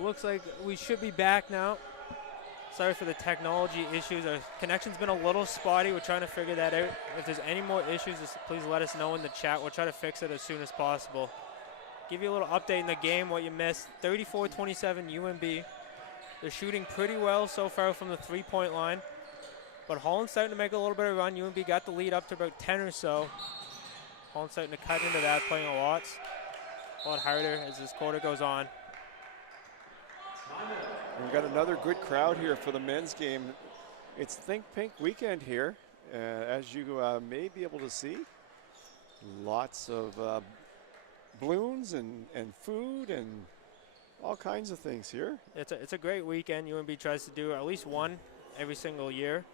Looks like we should be back now. Sorry for the technology issues. Our connection's been a little spotty. We're trying to figure that out. If there's any more issues, just please let us know in the chat. We'll try to fix it as soon as possible. Give you a little update in the game, what you missed. 34-27 UNB. They're shooting pretty well so far from the three-point line. But Holland's starting to make a little bit of a run. UNB got the lead up to about 10 or so. Holland's starting to cut into that, playing a lot harder as this quarter goes on. We've got another good crowd here for the men's game. It's Think Pink weekend here, as you may be able to see. Lots of balloons and food and all kinds of things here. It's a great weekend. UNB tries to do at least one every single year.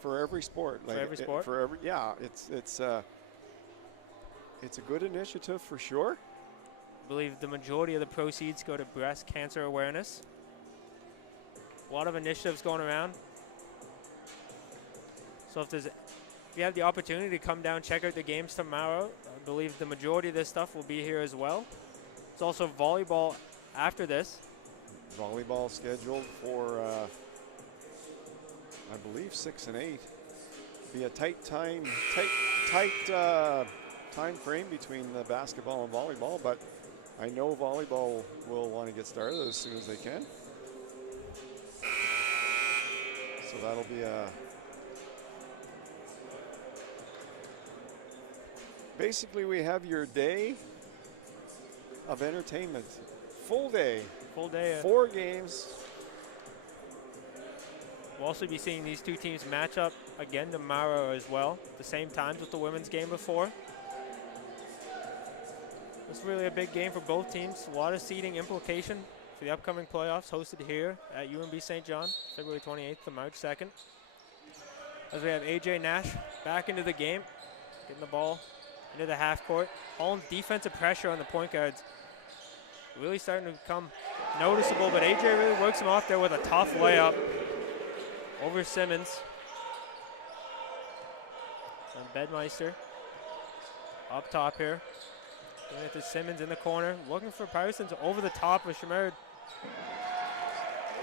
For every sport. For every sport? Yeah, it's a good initiative for sure. I believe the majority of the proceeds go to breast cancer awareness. A lot of initiatives going around. So if you have the opportunity to come down, check out the games tomorrow. I believe the majority of this stuff will be here as well. There's also volleyball after this. Volleyball scheduled for, I believe, 6 and 8. Be a tight time frame between the basketball and volleyball, but I know volleyball will want to get started as soon as they can. So that'll be basically we have your day of entertainment. Full day. Full day. 4 games. We'll also be seeing these two teams match up again tomorrow as well. The same times with the women's game before. It's really a big game for both teams. A lot of seeding implication for the upcoming playoffs, hosted here at UNB St. John, February 28th to March 2nd. As we have AJ Nash back into the game, getting the ball into the half court. Holland's defensive pressure on the point guards really starting to become noticeable, but AJ really works him off there with a tough layup over Simmons. And Bedmeister up top here. Going it to Simmons in the corner, looking for Parsons over the top of Shamard.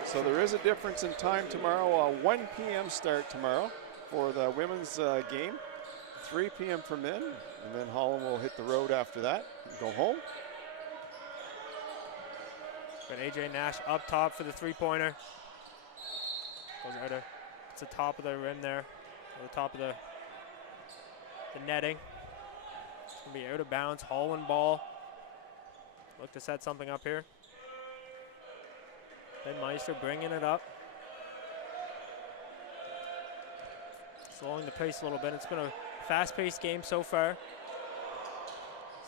So there is a difference in time tomorrow. 1 p.m. start tomorrow for the women's game. 3 p.m. for men, and then Holland will hit the road after that and go home. Got AJ Nash up top for the three-pointer. Goes out of, it's the top of the rim there, or the top of the netting. It's gonna be out of bounds. Holland ball. Look to set something up here. Ben Meister bringing it up. Slowing the pace a little bit. It's been a fast-paced game so far.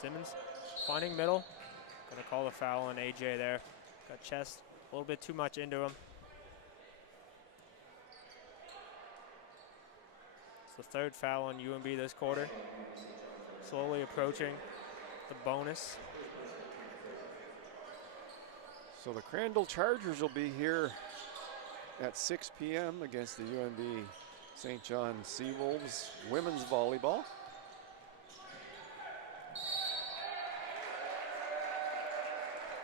Simmons finding middle. Gonna call the foul on AJ there. Got chest a little bit too much into him. It's the third foul on UNB this quarter. Slowly approaching the bonus. So the Crandall Chargers will be here at 6 p.m. against the UNB St. John Seawolves women's volleyball.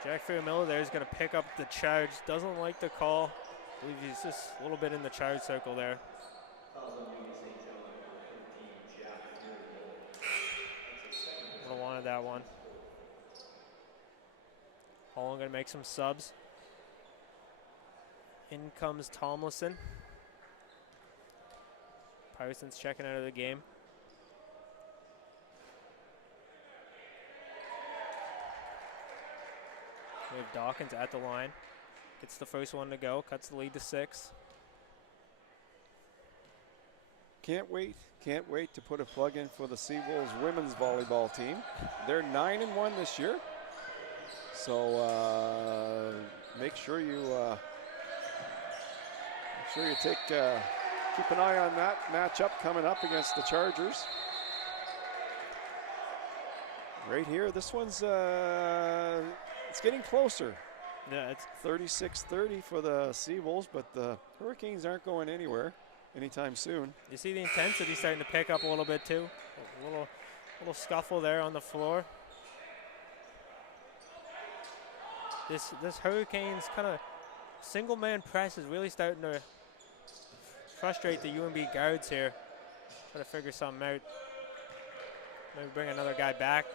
Jack Fairmiller there is going to pick up the charge. Doesn't like the call. I believe he's just a little bit in the charge circle there. Would have wanted that one. Holland going to make some subs. In comes Tomlinson. Parsons checking out of the game. We have Dawkins at the line. Gets the first one to go. Cuts the lead to 6. Can't wait to put a plug in for the Seawolves women's volleyball team. They're 9-1 this year. So make sure you keep an eye on that matchup coming up against the Chargers. Right here, this one's it's getting closer. Yeah, it's 36-30 for the Seawolves, but the Hurricanes aren't going anywhere anytime soon. You see the intensity starting to pick up a little bit too. A little scuffle there on the floor. This Hurricanes kind of single man press is really starting to frustrate the UNB guards here. Try to figure something out. Maybe bring another guy back.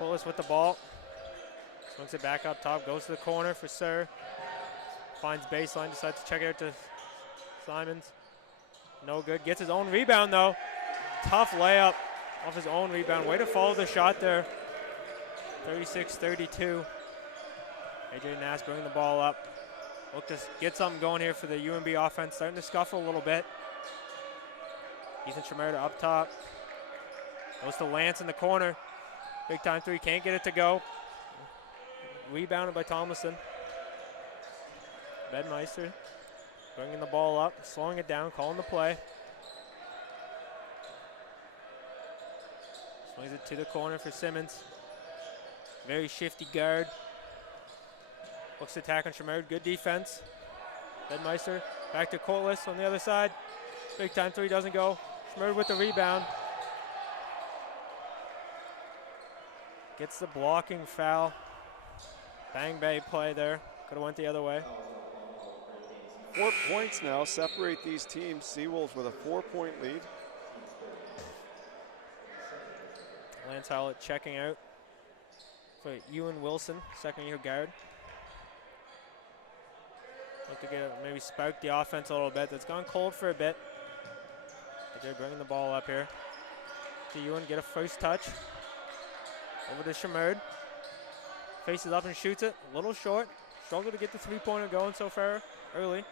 Pullis with the ball. Swings it back up top, goes to the corner for Sir. Finds baseline, decides to check it out to Simons. No good, gets his own rebound though. Tough layup off his own rebound. Way to follow the shot there. 36-32. AJ Nass bringing the ball up. Look to get something going here for the UNB offense. Starting to scuffle a little bit. Ethan Tremerda up top. Goes to Lance in the corner. Big time three, can't get it to go. Rebounded by Tomlinson. Bedmeister bringing the ball up, slowing it down, calling the play. Swings it to the corner for Simmons. Very shifty guard. Looks to attack on Tremerda, good defense. Bedmeister back to Corliss on the other side. Big time three doesn't go. Tremerda with the rebound. Gets the blocking foul. Bang Bay play there. Could have went the other way. 4 points now separate these teams. Seawolves with a 4-point lead. Lance Howlett checking out for Ewan Wilson, second-year guard. Like to get maybe spark the offense a little bit. That's gone cold for a bit. But they're bringing the ball up here. To Ewan, get a first touch. Over to Tremerda. Faces up and shoots it. A little short. Struggled to get the three-pointer going so far early.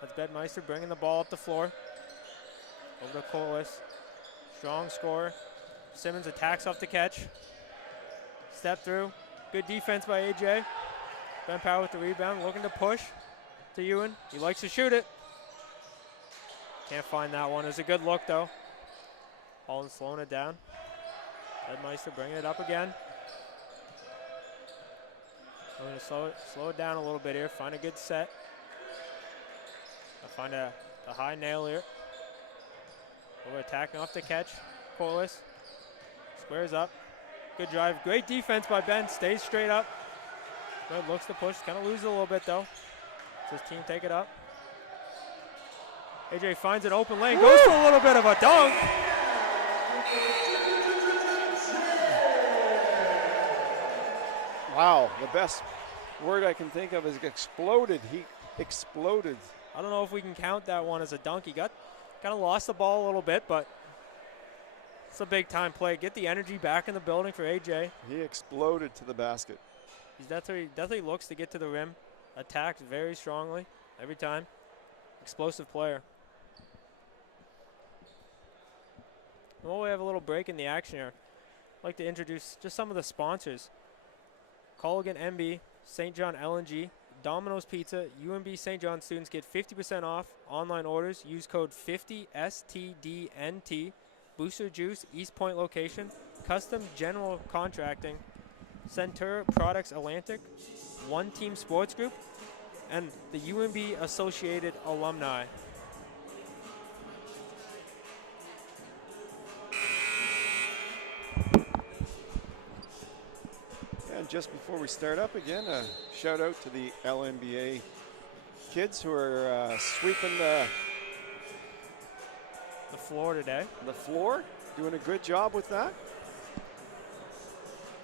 That's Bedmeister bringing the ball up the floor. Over to Corliss. Strong scorer. Simmons attacks off the catch. Step through. Good defense by AJ. Ben Power with the rebound. Looking to push to Ewan. He likes to shoot it. Can't find that one. It was a good look though. Holland slowing it down. Bedmeister bringing it up again. I'm going to slow it down a little bit here. Find a good set. I'll find a high nail here. Over attacking off the catch. Corliss squares up. Good drive. Great defense by Ben. Stays straight up. Good, looks to push. Kind of loses a little bit though. So his team take it up. AJ finds an open lane. Goes for a little bit of a dunk. Wow, the best word I can think of is exploded. He exploded. I don't know if we can count that one as a dunk. He kind of lost the ball a little bit, but it's a big time play. Get the energy back in the building for AJ. He exploded to the basket. He definitely looks to get to the rim. Attacks very strongly every time. Explosive player. Well, we have a little break in the action here. I'd like to introduce just some of the sponsors. Colligan MB, St. John LNG, Domino's Pizza, UNB St. John students get 50% off online orders. Use code 50STDNT. Booster Juice, East Point location. Custom General Contracting. Centura Products Atlantic. One Team Sports Group. And the UNB Associated Alumni. And just before we start up again, a shout out to the LNBA kids who are sweeping the floor today. The floor, doing a good job with that.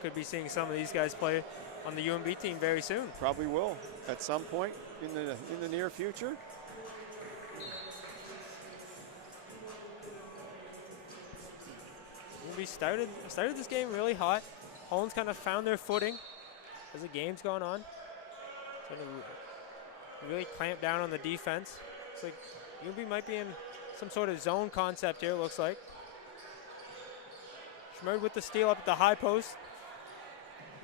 Could be seeing some of these guys play on the UNB team very soon. Probably will at some point in the near future. UNB started this game really hot. Holland's kind of found their footing as the game's gone on. Trying to really clamp down on the defense. It's like UNB might be in some sort of zone concept here, looks like. Schmerd with the steal up at the high post.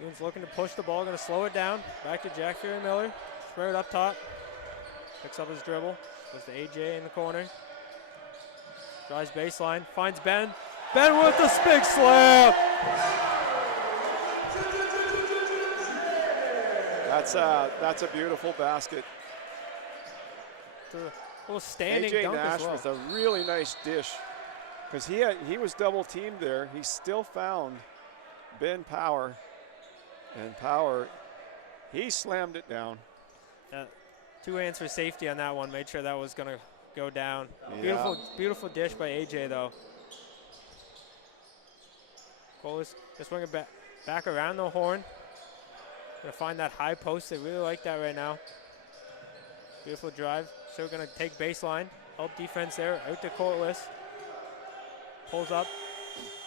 Ewan's looking to push the ball, going to slow it down. Back to Jack Fury Miller. Schmerd up top. Picks up his dribble. Goes to AJ in the corner. Drives baseline. Finds Ben. Ben with the big slam. That's a beautiful basket. A little standing AJ dunk Nash as well. with a really nice dish, because he was double teamed there. He still found Ben Power and power. He slammed it down. 2 hands for safety on that one. Made sure that was going to go down. Yeah. Beautiful, beautiful dish by AJ, though. Colas just swing it back around the horn. Gonna find that high post. They really like that right now. Beautiful drive. Still gonna take baseline. Help defense there. Out to Courtless. Pulls up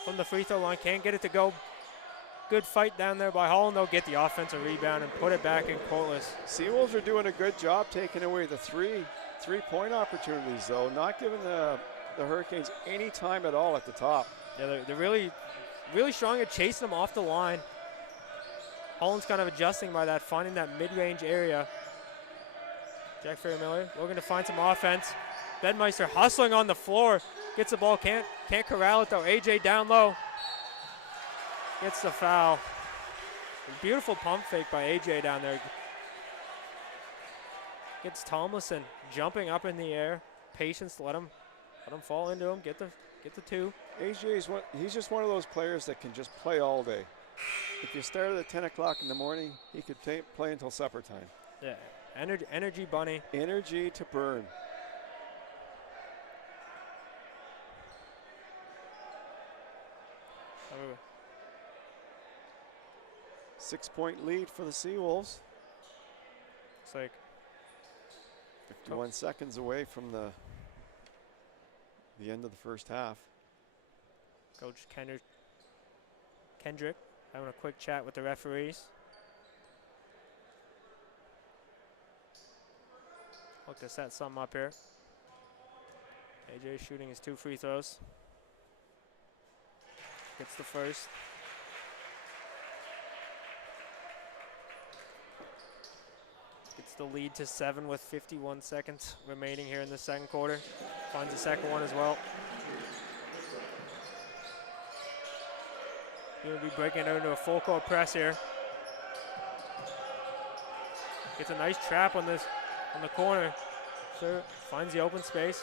from the free throw line. Can't get it to go. Good fight down there by Holland. They'll get the offensive rebound and put it back in Courtless. Seawolves are doing a good job taking away the three-point opportunities, though. Not giving the Hurricanes any time at all at the top. Yeah, they're really strong at chasing them off the line. Holland's kind of adjusting by that, finding that mid-range area. Jack Ferry-Miller looking to find some offense. Bedmeister hustling on the floor. Gets the ball, can't corral it though. AJ down low. Gets the foul. Beautiful pump fake by AJ down there. Gets Tomlinson jumping up in the air. Patience to let him fall into him. Get the 2. AJ he's just one of those players that can just play all day. If you started at 10 o'clock in the morning, he could play until supper time. Yeah, energy bunny. Energy to burn. Oh. 6-point lead for the Seawolves. It's like 51 seconds away from the end of the first half. Coach Kendrick having a quick chat with the referees. Look to set something up here. AJ shooting his 2 free throws. Gets the first. Gets the lead to 7 with 51 seconds remaining here in the second quarter. Finds the second one as well. Going to be breaking it into a full court press here. Gets a nice trap on the corner. So finds the open space.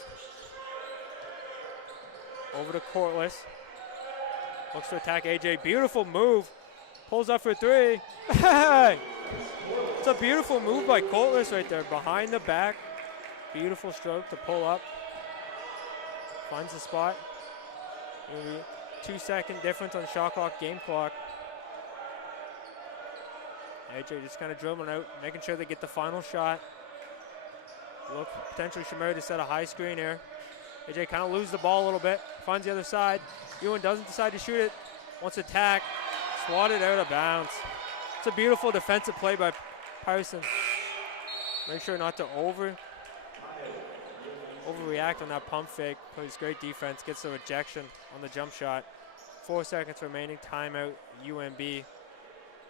Over to Courtless. Looks to attack AJ. Beautiful move. Pulls up for 3. Hey! It's a beautiful move by Courtless right there. Behind the back. Beautiful stroke to pull up. Finds the spot. 2-second difference on shot clock, game clock. AJ just kind of dribbling out, making sure they get the final shot. Look, potentially Shamir to set a high screen here. AJ kind of loses the ball a little bit, finds the other side. Ewan doesn't decide to shoot it, wants to attack, swatted out of bounds. It's a beautiful defensive play by Patterson. Make sure not to overreact on that pump fake. Plays great defense, gets the rejection on the jump shot. 4 seconds remaining, timeout, UNB.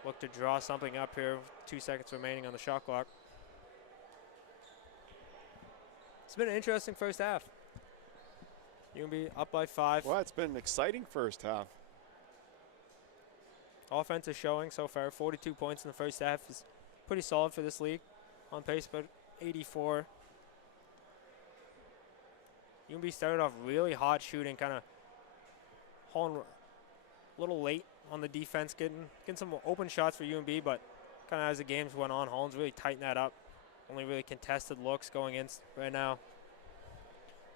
Look to draw something up here, 2 seconds remaining on the shot clock. It's been an interesting first half. UNB up by 5. Well, it's been an exciting first half. Offense is showing so far. 42 points in the first half is pretty solid for this league. On pace about 84. UNB started off really hot shooting, kind of hauling a little late on the defense, getting some open shots for UNB, but kind of as the games went on, Holland's really tightened that up. Only really contested looks going in right now.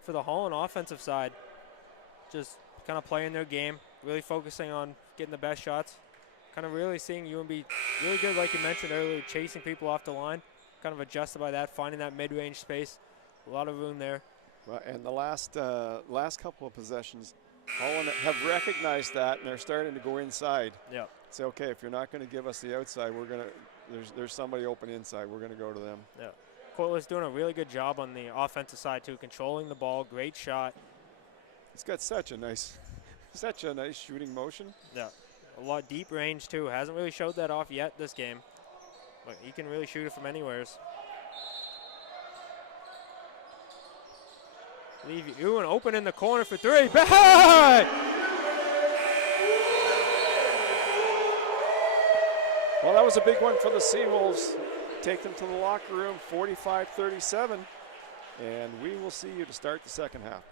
For the Holland offensive side, just kind of playing their game, really focusing on getting the best shots. Kind of really seeing UNB really good, like you mentioned earlier, chasing people off the line. Kind of adjusted by that, finding that mid-range space. A lot of room there. Well, and the last couple of possessions, Holland have recognized that, and they're starting to go inside. Yeah. Say, okay, if you're not going to give us the outside, we're going to. There's somebody open inside. We're going to go to them. Yeah. Courtland's doing a really good job on the offensive side too, controlling the ball. Great shot. He's got such a nice shooting motion. Yeah. A lot deep range too. Hasn't really showed that off yet this game, but he can really shoot it from anywheres. Leave Ewan open in the corner for 3. Back! Well, that was a big one for the Seawolves. Take them to the locker room, 45-37, and we will see you to start the second half.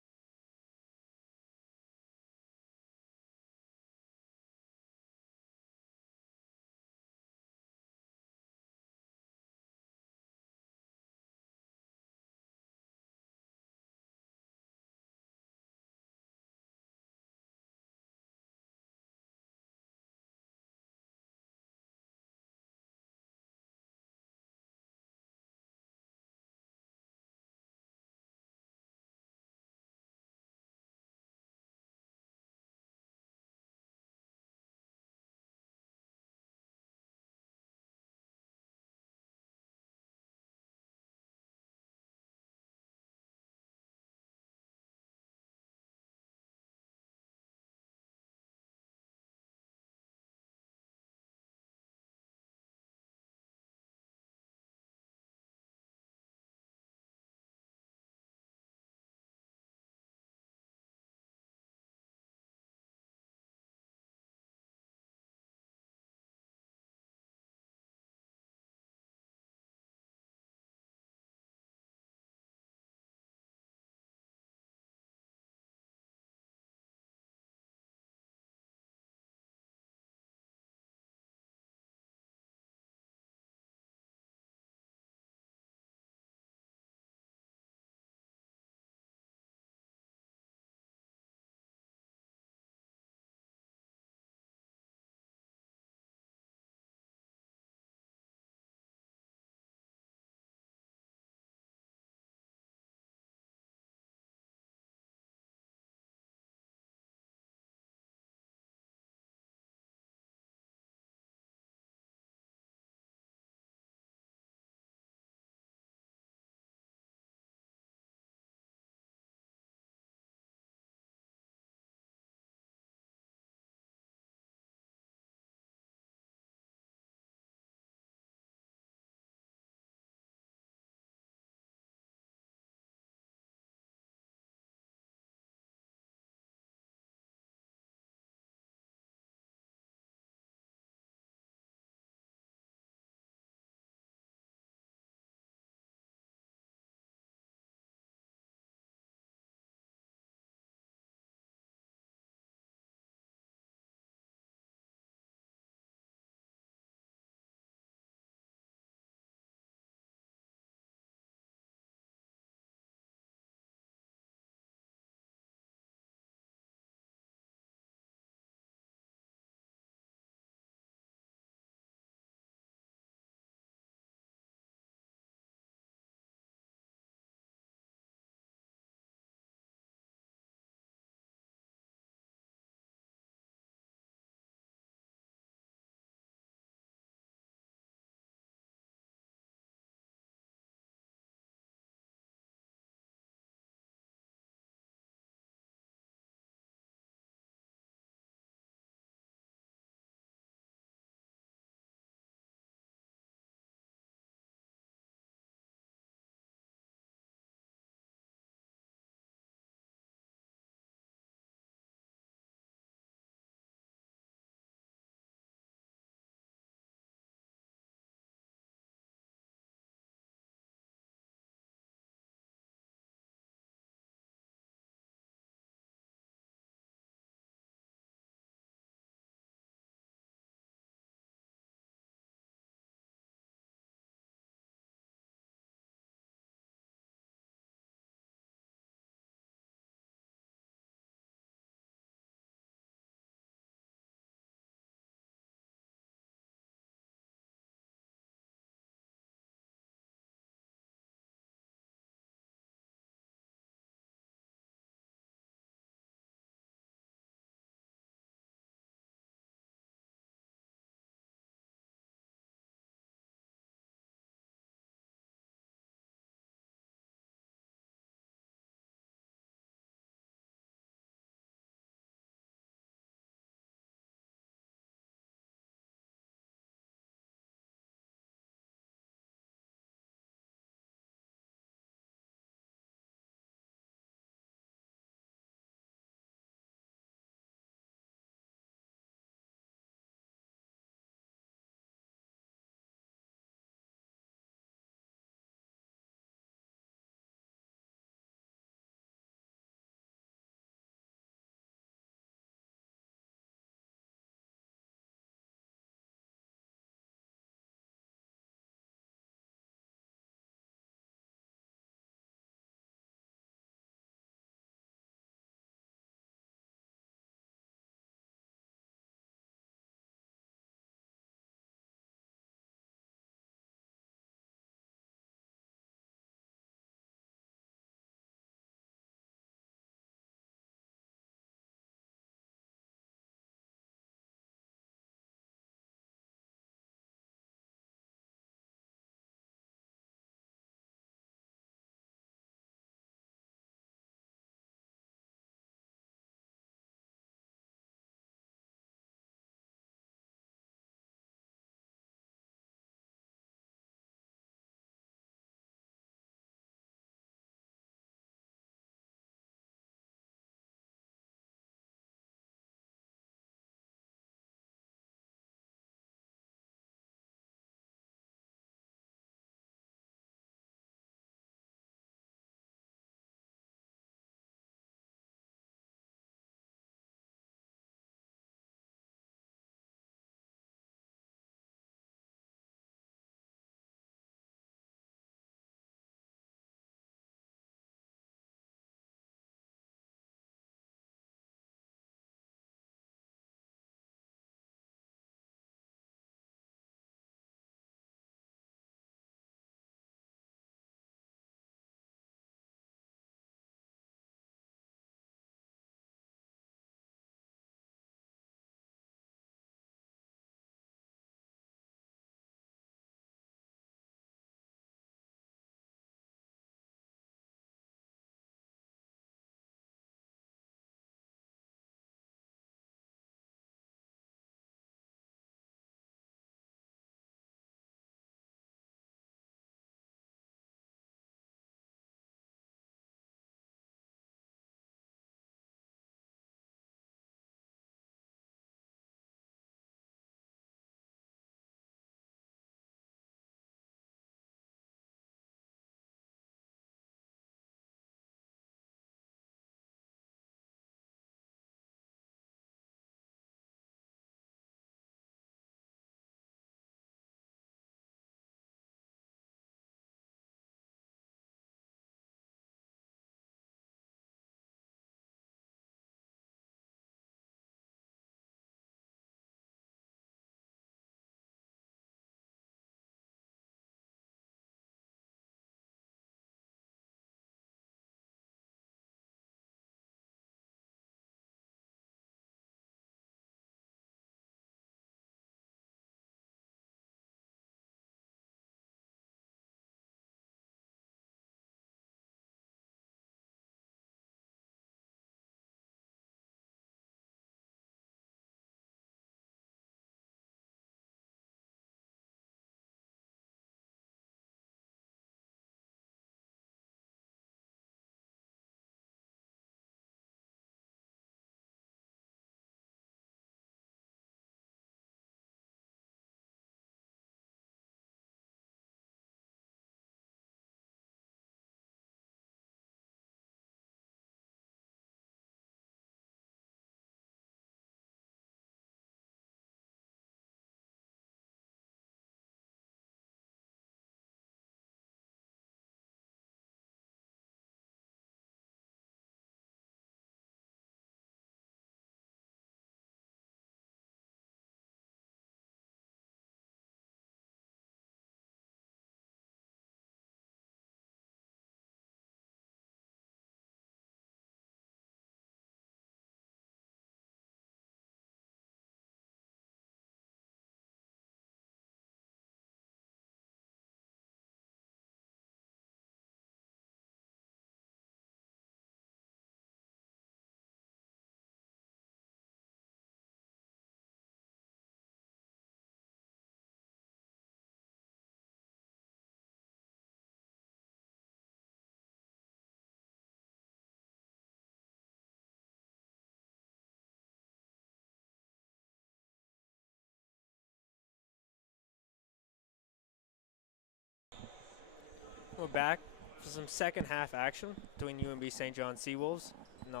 We're back for some second half action between UNB St. John Seawolves and the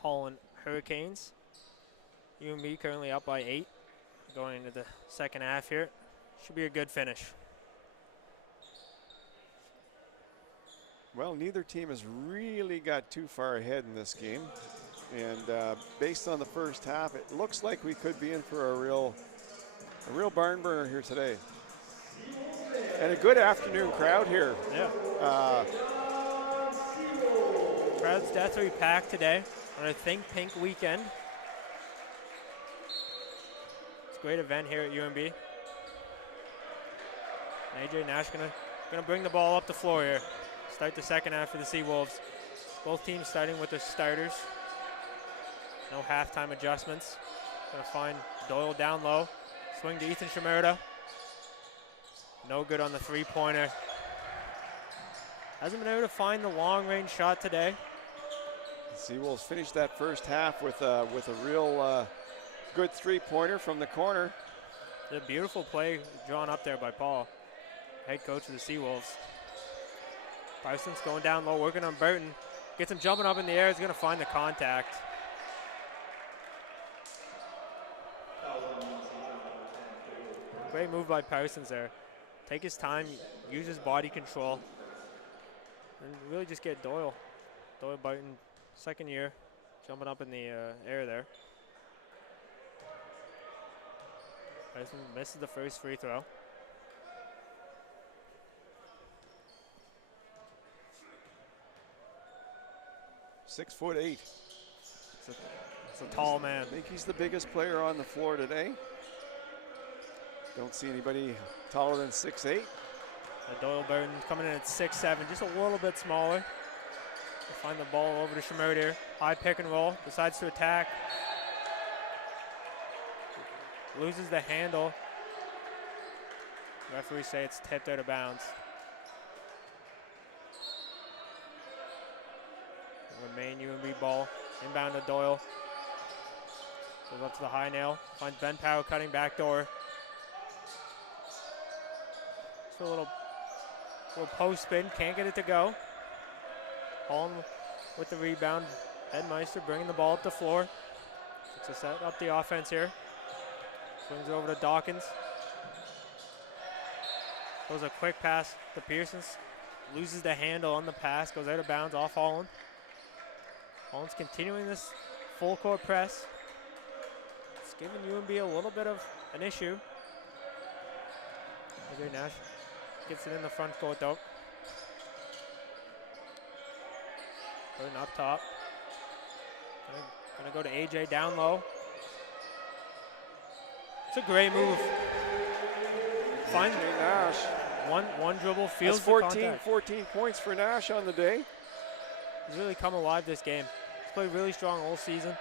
Holland Hurricanes. UNB currently up by 8 going into the second half here. Should be a good finish. Well, neither team has really got too far ahead in this game. And based on the first half, it looks like we could be in for a real barn burner here today. And a good afternoon crowd here. Yeah. Crowd's definitely packed today on a Think Pink weekend. It's a great event here at UNB. And AJ Nash gonna bring the ball up the floor here. Start the second half for the Seawolves. Both teams starting with their starters. No halftime adjustments. Gonna find Doyle down low. Swing to Ethan Shimerda. No good on the three-pointer. Hasn't been able to find the long-range shot today. The Seawolves finished that first half with a real good three-pointer from the corner. It's a beautiful play drawn up there by Paul, head coach of the Seawolves. Parsons going down low, working on Burton. Gets him jumping up in the air. He's going to find the contact. Great move by Parsons there. Take his time, use his body control, and really just get Doyle. Doyle Burton, second year, jumping up in the air there. Parsons misses the first free throw. (6'8". It's a tall man. I think he's the biggest player on the floor today. Don't see anybody taller than 6'8". Doyle Burton coming in at 6'7", just a little bit smaller. We'll find the ball over to Shimerda here. High pick and roll, decides to attack. Loses the handle. Referees say it's tipped out of bounds. Remain UNB ball. Inbound to Doyle. Goes up to the high nail. Finds Ben Powell cutting back door. Just a little post spin. Can't get it to go. Holland with the rebound. Bedmeister bringing the ball up the floor. Looks to set up the offense here. Swings it over to Dawkins. Goes a quick pass to Pearsons. Loses the handle on the pass. Goes out of bounds off Holland. Holland's continuing this full court press. It's giving UNB a little bit of an issue. AJ Nash gets it in the front court though. Going up top. Gonna go to AJ down low. It's a great move. Find Nash. One dribble, feels That's the contact. 14 points for Nash on the day. He's really come alive this game. He's played really strong all season.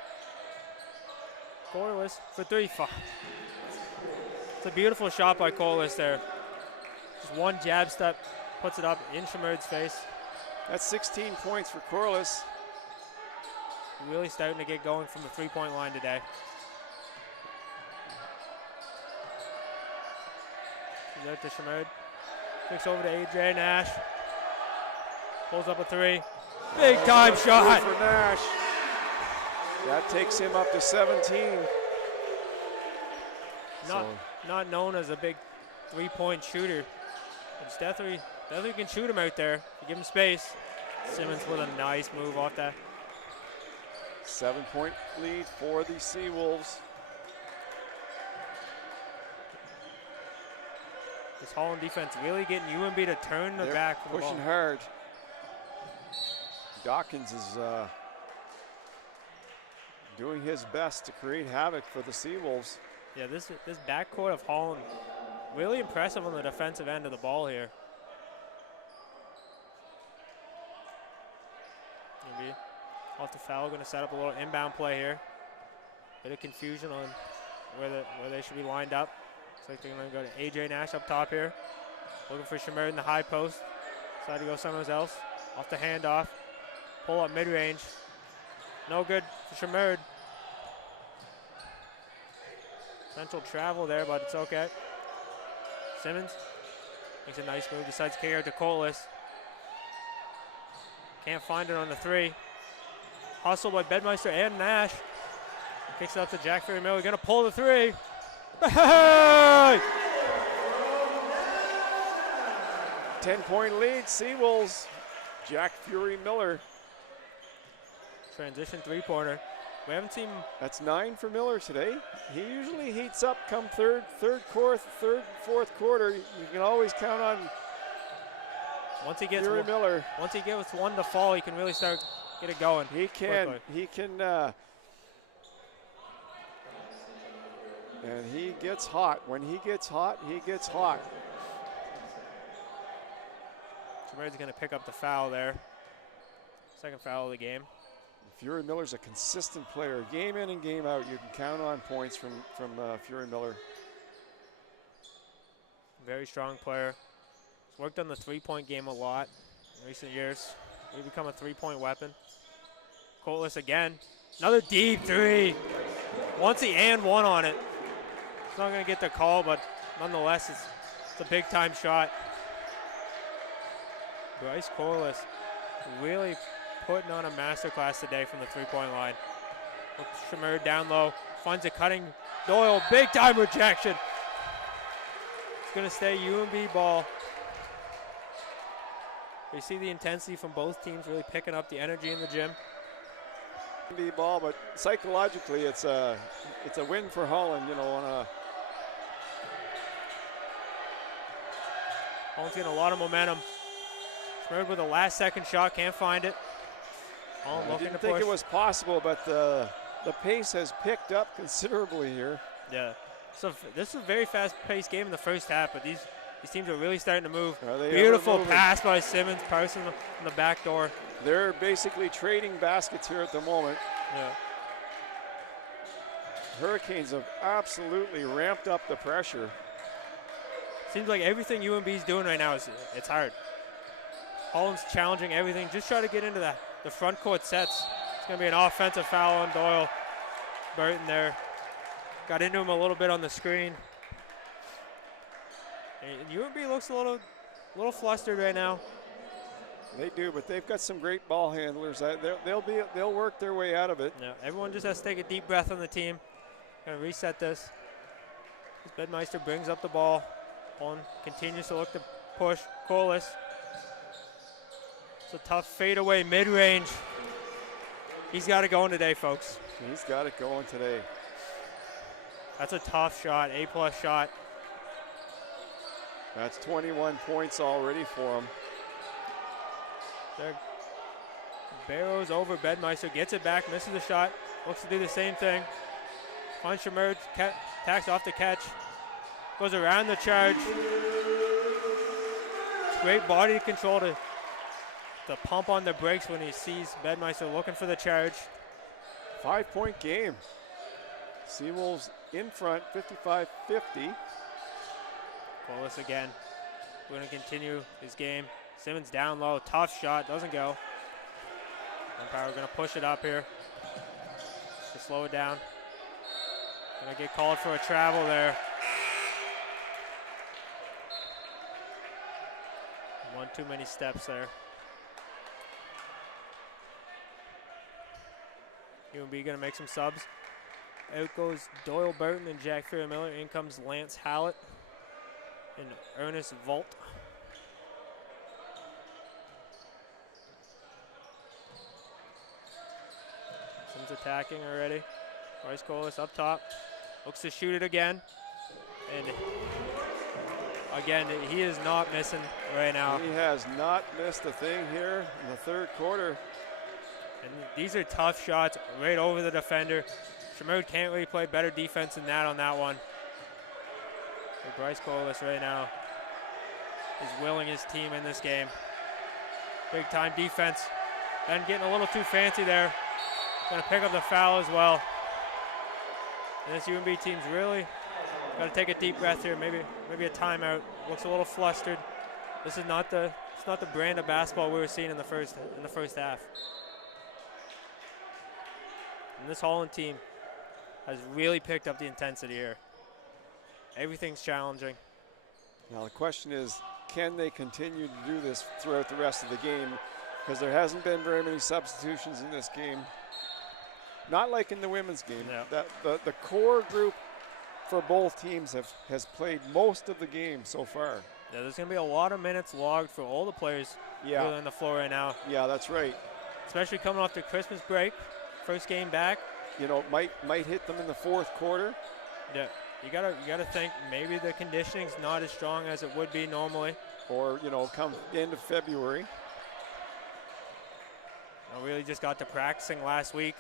Corliss for 3. It's a beautiful shot by Corliss there. Just one jab step, puts it up in Shimerda's face. That's 16 points for Corliss. Really starting to get going from the three-point line today. He's out to Shimerda. Kicks over to AJ Nash. Pulls up a 3. Big time shot for Nash. That takes him up to 17. Not known as a big three-point shooter. It's definitely can shoot him out there. You give him space. Simmons with a nice move off that. 7-point lead for the Seawolves. This Holland defense really getting UNB to turn the back for the ball. Pushing hard. Dawkins is doing his best to create havoc for the Seawolves. Yeah, this backcourt of Holland really impressive on the defensive end of the ball here. UNB off the foul, going to set up a little inbound play here. Bit of confusion on where they should be lined up. Looks like they're going to go to AJ Nash up top here. Looking for Shimerda in the high post. Decided to go somewhere else. Off the handoff. Pull up mid-range. No good for Shimerda. Central travel there, but it's okay. Simmons makes a nice move. Decides to kick out to Corliss. Can't find it on the 3. Hustle by Bedmeister and Nash. Kicks it up to Jack Fury Miller. Gonna pull the 3. Hey! 10-point lead, Seawolves. Jack Fury Miller. Transition 3-pointer. We haven't seen. That's 9 for Miller today. He usually heats up come fourth quarter. You can always count on once he gets Fury Miller. Once he gets one to fall, he can really start get it going. He can. Quickly. He can. And he gets hot. When he gets hot, he gets hot. Chimera's going to pick up the foul there. Second foul of the game. Fury Miller's a consistent player. Game in and game out, you can count on points from Fury Miller. Very strong player. He's worked on the 3-point game a lot in recent years. He's become a 3-point weapon. Coltless again. Another deep 3. Once he and one on it. He's not going to get the call, but nonetheless, it's a big-time shot. Bryce Coltless really putting on a masterclass today from the 3-point line. Shamir down low, finds a cutting Doyle, big-time rejection. It's going to stay UNB ball. You see the intensity from both teams really picking up the energy in the gym. UNB ball, but psychologically, it's a win for Holland. You know, on a Holland's getting a lot of momentum. Smird with a last-second shot, can't find it. Holland I looking didn't to think push. it was possible, but the pace has picked up considerably here. Yeah, so this is a very fast-paced game in the first half, but these teams are really starting to move. Beautiful pass by Simmons, Carson in the back door. They're basically trading baskets here at the moment. Yeah. Hurricanes have absolutely ramped up the pressure. Seems like everything UNB's doing right now it's hard. Holland's challenging everything. Just try to get into the front court sets. It's going to be an offensive foul on Doyle. Burton there. Got into him a little bit on the screen. And UNB looks a little flustered right now. They do, but they've got some great ball handlers. They'll work their way out of it. Yeah, everyone just has to take a deep breath on the team. Going to reset this. Bedmeister brings up the ball. Holland continues to look to push. Collis. It's a tough fadeaway mid-range. He's got it going today, folks. He's got it going today. That's a tough shot, A+ shot. That's 21 points already for him. There. Barrows over Bedmeister, gets it back, misses the shot. Looks to do the same thing. Finds Shamir, tacks off the catch. Goes around the charge. Great body control to pump on the brakes when he sees Bedmeister looking for the charge. 5-point game. Seawolves in front, 55-50. Collis again. Going to continue his game. Simmons down low, tough shot, doesn't go. Umpire going to push it up here to slow it down. Going to get called for a travel there. One too many steps there. UNB going to make some subs. Out goes Doyle Burton and Jack Fury Miller. In comes Lance Hallett and Ernest Volt. Sims attacking already. Bryce Collis up top. Looks to shoot it again. And again, he is not missing right now. He has not missed a thing here in the third quarter. And these are tough shots right over the defender. Shamir can't really play better defense than that on that one. But Bryce Collis right now is willing his team in this game. Big time defense. Ben getting a little too fancy there. Gonna pick up the foul as well. And this UNB team's really got to take a deep breath here. Maybe a timeout. Looks a little flustered. This is not the brand of basketball we were seeing in the first half. And this Holland team has really picked up the intensity here. Everything's challenging. Now the question is, can they continue to do this throughout the rest of the game? because there hasn't been very many substitutions in this game. Not like in the women's game. Yeah. The core group for both teams has played most of the game so far. Yeah, there's going to be a lot of minutes logged for all the players on the floor right now. Yeah, that's right. Especially coming off the Christmas break, first game back. You know, might hit them in the fourth quarter. Yeah, you gotta think maybe the conditioning's not as strong as it would be normally. Or, you know, come end of February. I really just got to practicing last week.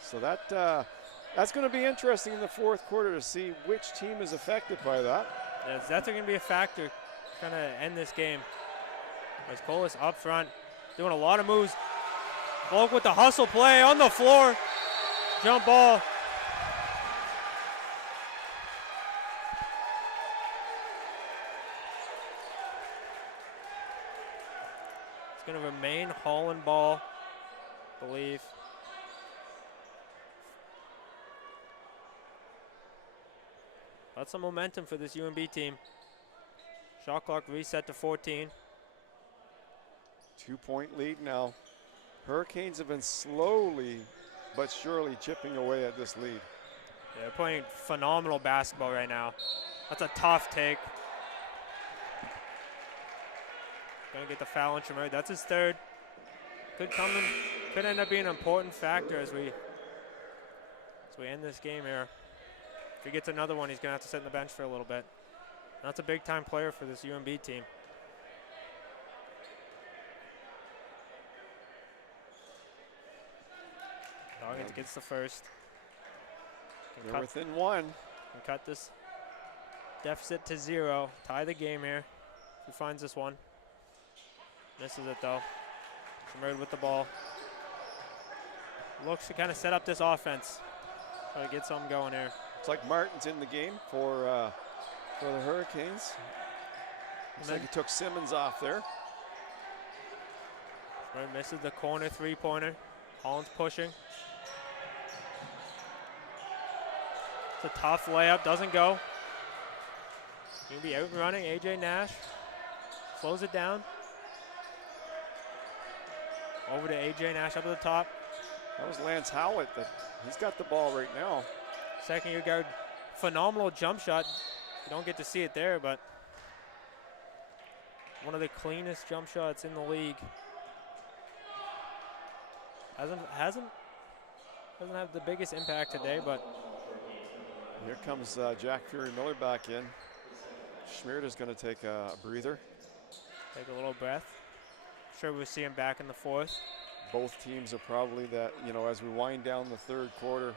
So that's going to be interesting in the fourth quarter to see which team is affected by that. Yeah, that's going to be a factor kind of end this game. As Colas up front, doing a lot of moves. Volk with the hustle play on the floor. Jump ball. It's going to remain Holland ball, I believe. That's some momentum for this UNB team. Shot clock reset to 14. 2-point lead now. Hurricanes have been slowly but surely chipping away at this lead. Yeah, they're playing phenomenal basketball right now. That's a tough take. Gonna get the foul on Chamerd. That's his third. Could end up being an important factor as we end this game here. If he gets another one, he's going to have to sit on the bench for a little bit. That's a big-time player for this UNB team. Doggins gets the first. They're within one. Can cut this deficit to 0. Tie the game here. Who finds this one? Misses it, though. Chamerd with the ball. Looks to kind of set up this offense. Try to get something going here. It's like Martin's in the game for the Hurricanes. Looks like he took Simmons off there. Chamerd misses the corner three-pointer. Holland's pushing. It's a tough layup, doesn't go. He'll be out and running. AJ Nash slows it down. Over to AJ Nash up at the top. That was Lance Howlett. He's got the ball right now. Second year guard, phenomenal jump shot. You don't get to see it there, but one of the cleanest jump shots in the league. Hasn't had the biggest impact today, but here comes Jack Fury Miller back in. Chamerd is going to take a breather. Take a little breath. Sure we'll see him back in the fourth. Both teams are probably that, you know, as we wind down the third quarter.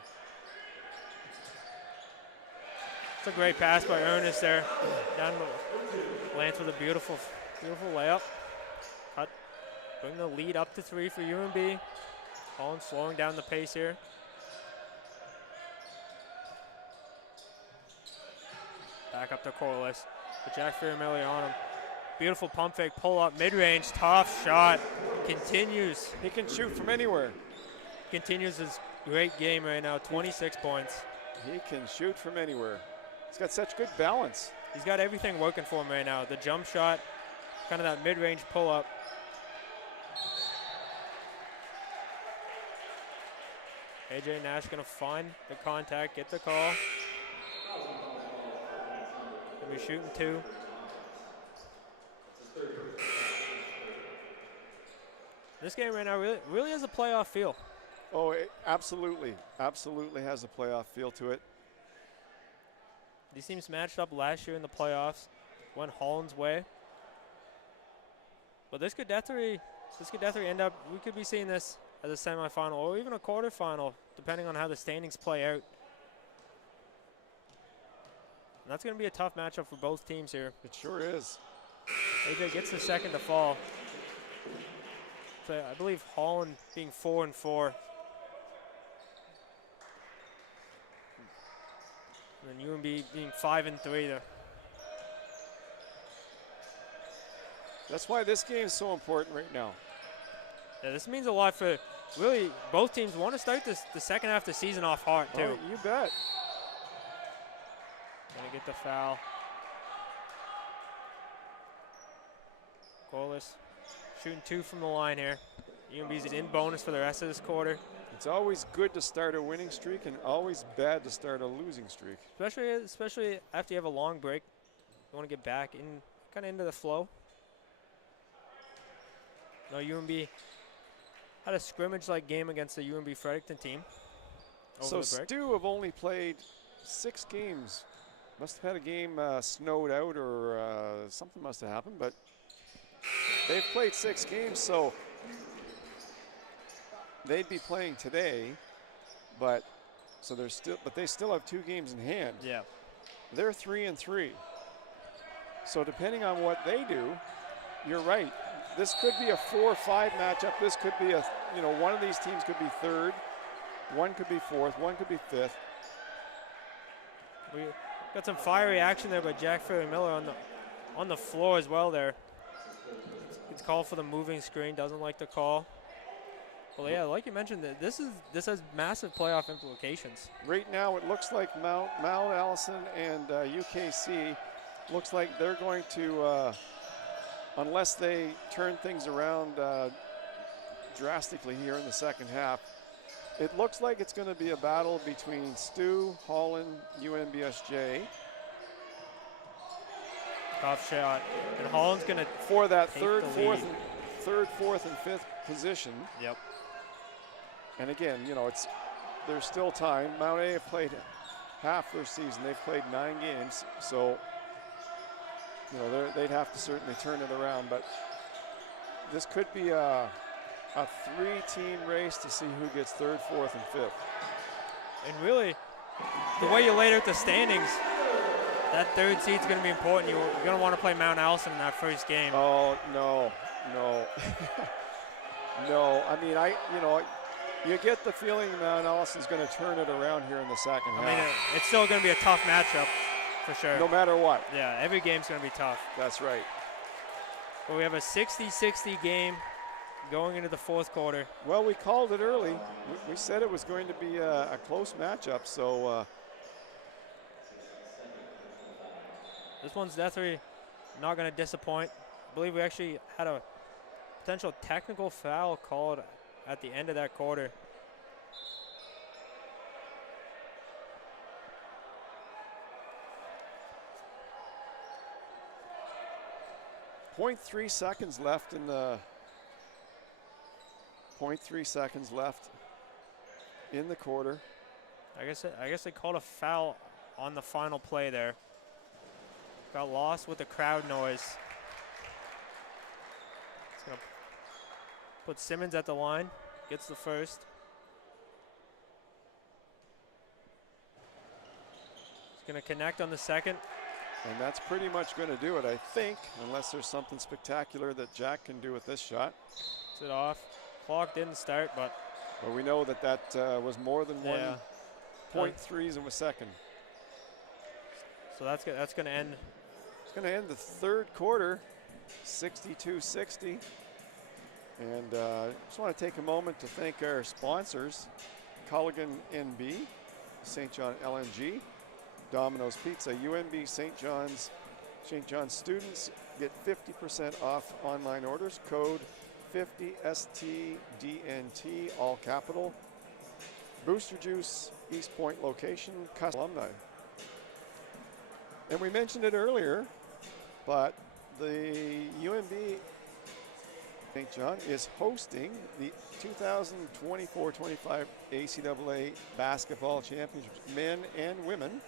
It's a great pass by Ernest there. Down Lance with a beautiful layup. Cut. Bring the lead up to 3 for UNB. Holland slowing down the pace here. Back up to Corliss. But Jack Fury-Miller on him. Beautiful pump fake, pull up, mid-range, tough shot. Continues. He can shoot from anywhere. Continues his great game right now, 26 points. He can shoot from anywhere. He's got such good balance. He's got everything working for him right now. The jump shot, kind of that mid-range pull-up. AJ Nash gonna find the contact, get the call. He'll be shooting 2. This game right now really has a playoff feel. Oh, it absolutely has a playoff feel to it. These teams matched up last year in the playoffs, went Holland's way. But this could definitely end up, we could be seeing this as a semifinal or even a quarterfinal, depending on how the standings play out. And that's going to be a tough matchup for both teams here. It sure is. AJ gets the second to fall. So I believe Holland being 4-4. And then UNB being 5-3 there. That's why this game is so important right now. Yeah, this means a lot for really both teams want to start the second half of the season off hard too. Oh, you bet. Gonna get the foul. Corliss shooting 2 from the line here. UNB's in bonus for the rest of this quarter. It's always good to start a winning streak and always bad to start a losing streak. Especially after you have a long break. You want to get back in, kind of into the flow. No, UNB had a scrimmage-like game against the UNB Fredericton team. So Stu have only played 6 games. Must have had a game snowed out or something must have happened, but they've played 6 games, so they'd be playing today, but they still have 2 games in hand. Yeah. They're 3-3. So depending on what they do, you're right. This could be a 4-5 matchup. This could be one of these teams could be 3rd, one could be 4th, one could be 5th. We got some fiery action there by Jack Ferry-Miller on the floor as well there. It's called for the moving screen, doesn't like the call. Well, yeah, like you mentioned, this has massive playoff implications. Right now, it looks like Mount Allison and UKC looks like they're going to, unless they turn things around drastically here in the second half, it looks like it's going to be a battle between Stu, Holland, UNBSJ. Tough shot, and Holland's going to for that third, fourth, and 5th position. Yep. And again, there's still time. Mount A have played half their season. They've played 9 games, so they'd have to certainly turn it around. But this could be a 3-team race to see who gets 3rd, 4th, and 5th. And really, the way you laid out the standings, that 3rd seed's going to be important. You're going to want to play Mount Allison in that first game. Oh no. No, I mean, you get the feeling Mount Allison's going to turn it around here in the second half. I mean, it's still going to be a tough matchup for sure. No matter what. Yeah, every game's going to be tough. That's right. But we have a 60-60 game going into the 4th quarter. Well, we called it early. We said it was going to be a close matchup, so. This one's definitely not going to disappoint. I believe we actually had a potential technical foul called at the end of that quarter. .3 seconds left in the 0.3 seconds left in the quarter. I guess they called a foul on the final play there. Got lost with the crowd noise. It's gonna put Simmons at the line. Gets the first. He's gonna connect on the second. And that's pretty much going to do it, I think, unless there's something spectacular that Jack can do with this shot. Gets it off. Clock didn't start, but. Well, we know that was more than 1.3s of a second. So that's going to end. It's going to end the 3rd quarter, 62-60. And just want to take a moment to thank our sponsors, Culligan NB, St. John LNG, Domino's Pizza, UNB St. John's students get 50% off online orders. Code 50STDNT, all capital. Booster Juice, East Point location, alumni. And we mentioned it earlier, but the UNB St. John is hosting the 2024-25 ACAA Basketball Championships, men and women,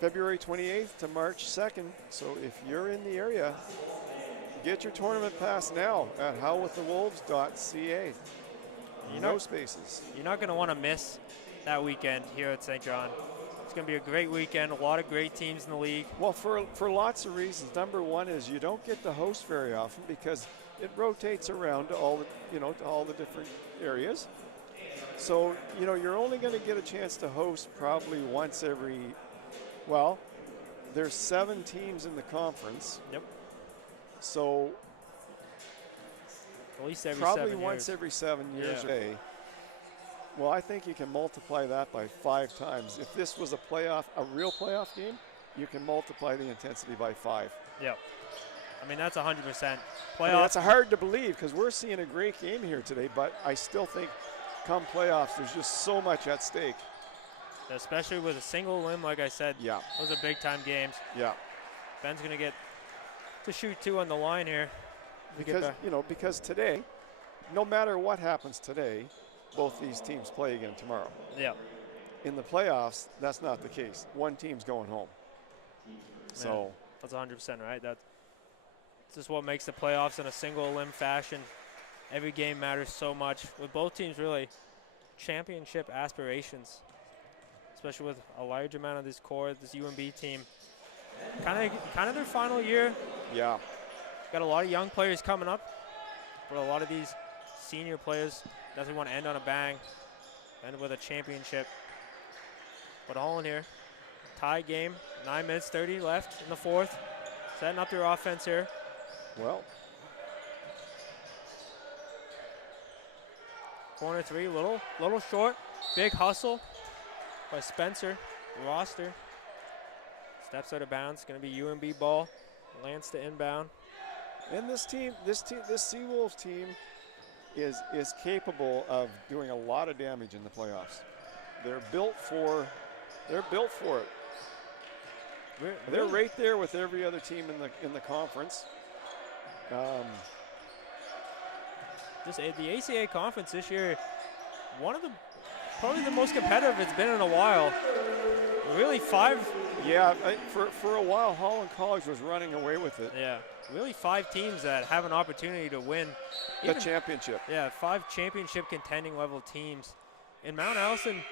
February 28th to March 2nd. So if you're in the area, get your tournament pass now at howwiththewolves.ca. No spaces. You're not going to want to miss that weekend here at St. John. It's going to be a great weekend, a lot of great teams in the league. Well, for lots of reasons. Number one is you don't get to host very often because it rotates around to all the different areas. So, you're only going to get a chance to host probably once every, well, there's 7 teams in the conference. Yep. So at least every probably 7 once years. every 7 years. Yeah. Well, I think you can multiply that by 5 times. If this was a real playoff game, you can multiply the intensity by 5. Yep. I mean, that's 100%. I mean, Playoffs. that's hard to believe because we're seeing a great game here today, but I still think come playoffs, there's just so much at stake. Especially with a single limb, like I said. Yeah. Those are big-time games. Yeah. Ben's going to get to shoot 2 on the line here. Because today, no matter what happens today, both these teams play again tomorrow. Yeah. In the playoffs, that's not the case. One team's going home. So that's 100% right. That's just what makes the playoffs in a single limb fashion. Every game matters so much. With both teams really championship aspirations, especially with a large amount of this core, this UNB team. Kind of their final year. Yeah. Got a lot of young players coming up, but a lot of these senior players definitely want to end on a bang, end with a championship. But all in here, tie game, 9 minutes 30 left in the fourth. Setting up their offense here. Well. Corner 3, little short. Big hustle by Spencer. Roster. Steps out of bounds. Going to be UNB ball. Lands to inbound. And this Seawolves team is capable of doing a lot of damage in the playoffs. They're built for it. They're right there with every other team in the conference. Just the ACAA conference this year, probably the most competitive it's been in a while. Really 5. Yeah, for a while Holland College was running away with it. Yeah, really 5 teams that have an opportunity to win the championship. Yeah, 5 championship contending level teams. And Mount Allison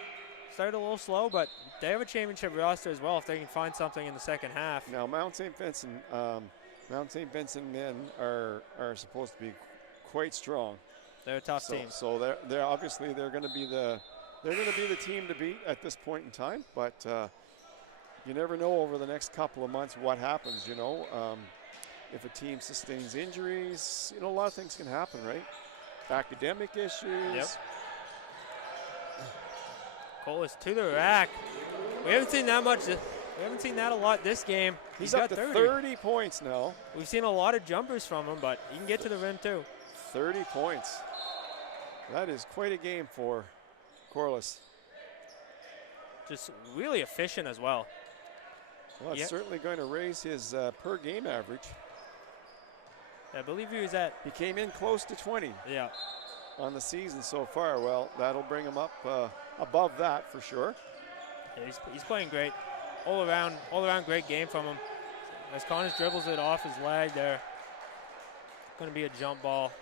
started a little slow, but they have a championship roster as well if they can find something in the second half. Now Mount St. Vincent men are supposed to be quite strong. They're a tough team. So they're obviously they're going to be the team to beat at this point in time. But you never know over the next couple of months what happens. If a team sustains injuries, a lot of things can happen, right? Academic issues. Yep. Cole is to the rack. We haven't seen that much. We haven't seen that a lot this game. He's up to 30 points now. We've seen a lot of jumpers from him, but he can get to the rim too. 30 points. That is quite a game for Corliss. Just really efficient as well. Well, it's certainly going to raise his per game average. I believe he came in close to 20. Yeah. On the season so far. Well, that'll bring him up above that for sure. Yeah, he's playing great. All around great game from him. As Connors dribbles it off his leg there. Going to be a jump ball.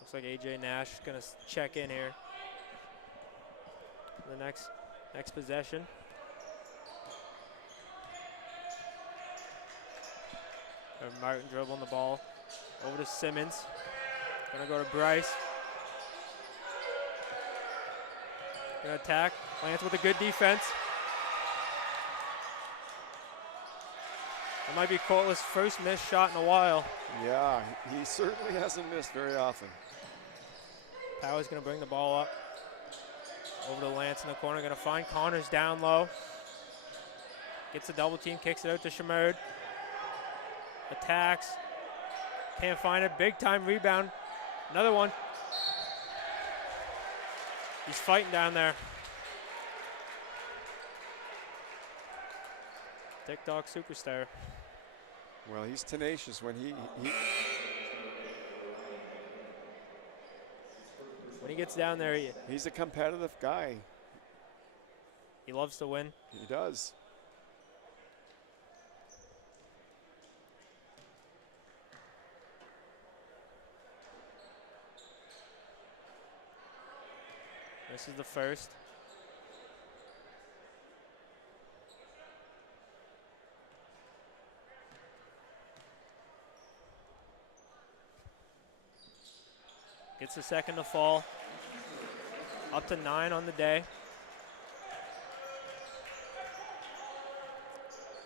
Looks like AJ Nash is going to check in here. The next possession. Martin dribbling the ball over to Simmons. Gonna go to Bryce. Gonna attack. Lance with a good defense. That might be Corliss' first missed shot in a while. Yeah, he certainly hasn't missed very often. Powers gonna bring the ball up. Over to Lance in the corner. Gonna find Connors down low. Gets the double team, kicks it out to Shamerd. Attacks. Can't find it. Big time rebound. Another one. He's fighting down there. TikTok superstar. Well, he's tenacious when he gets down there. He's a competitive guy. He loves to win. He does. This is the first. Gets the second to fall. Up to 9 on the day.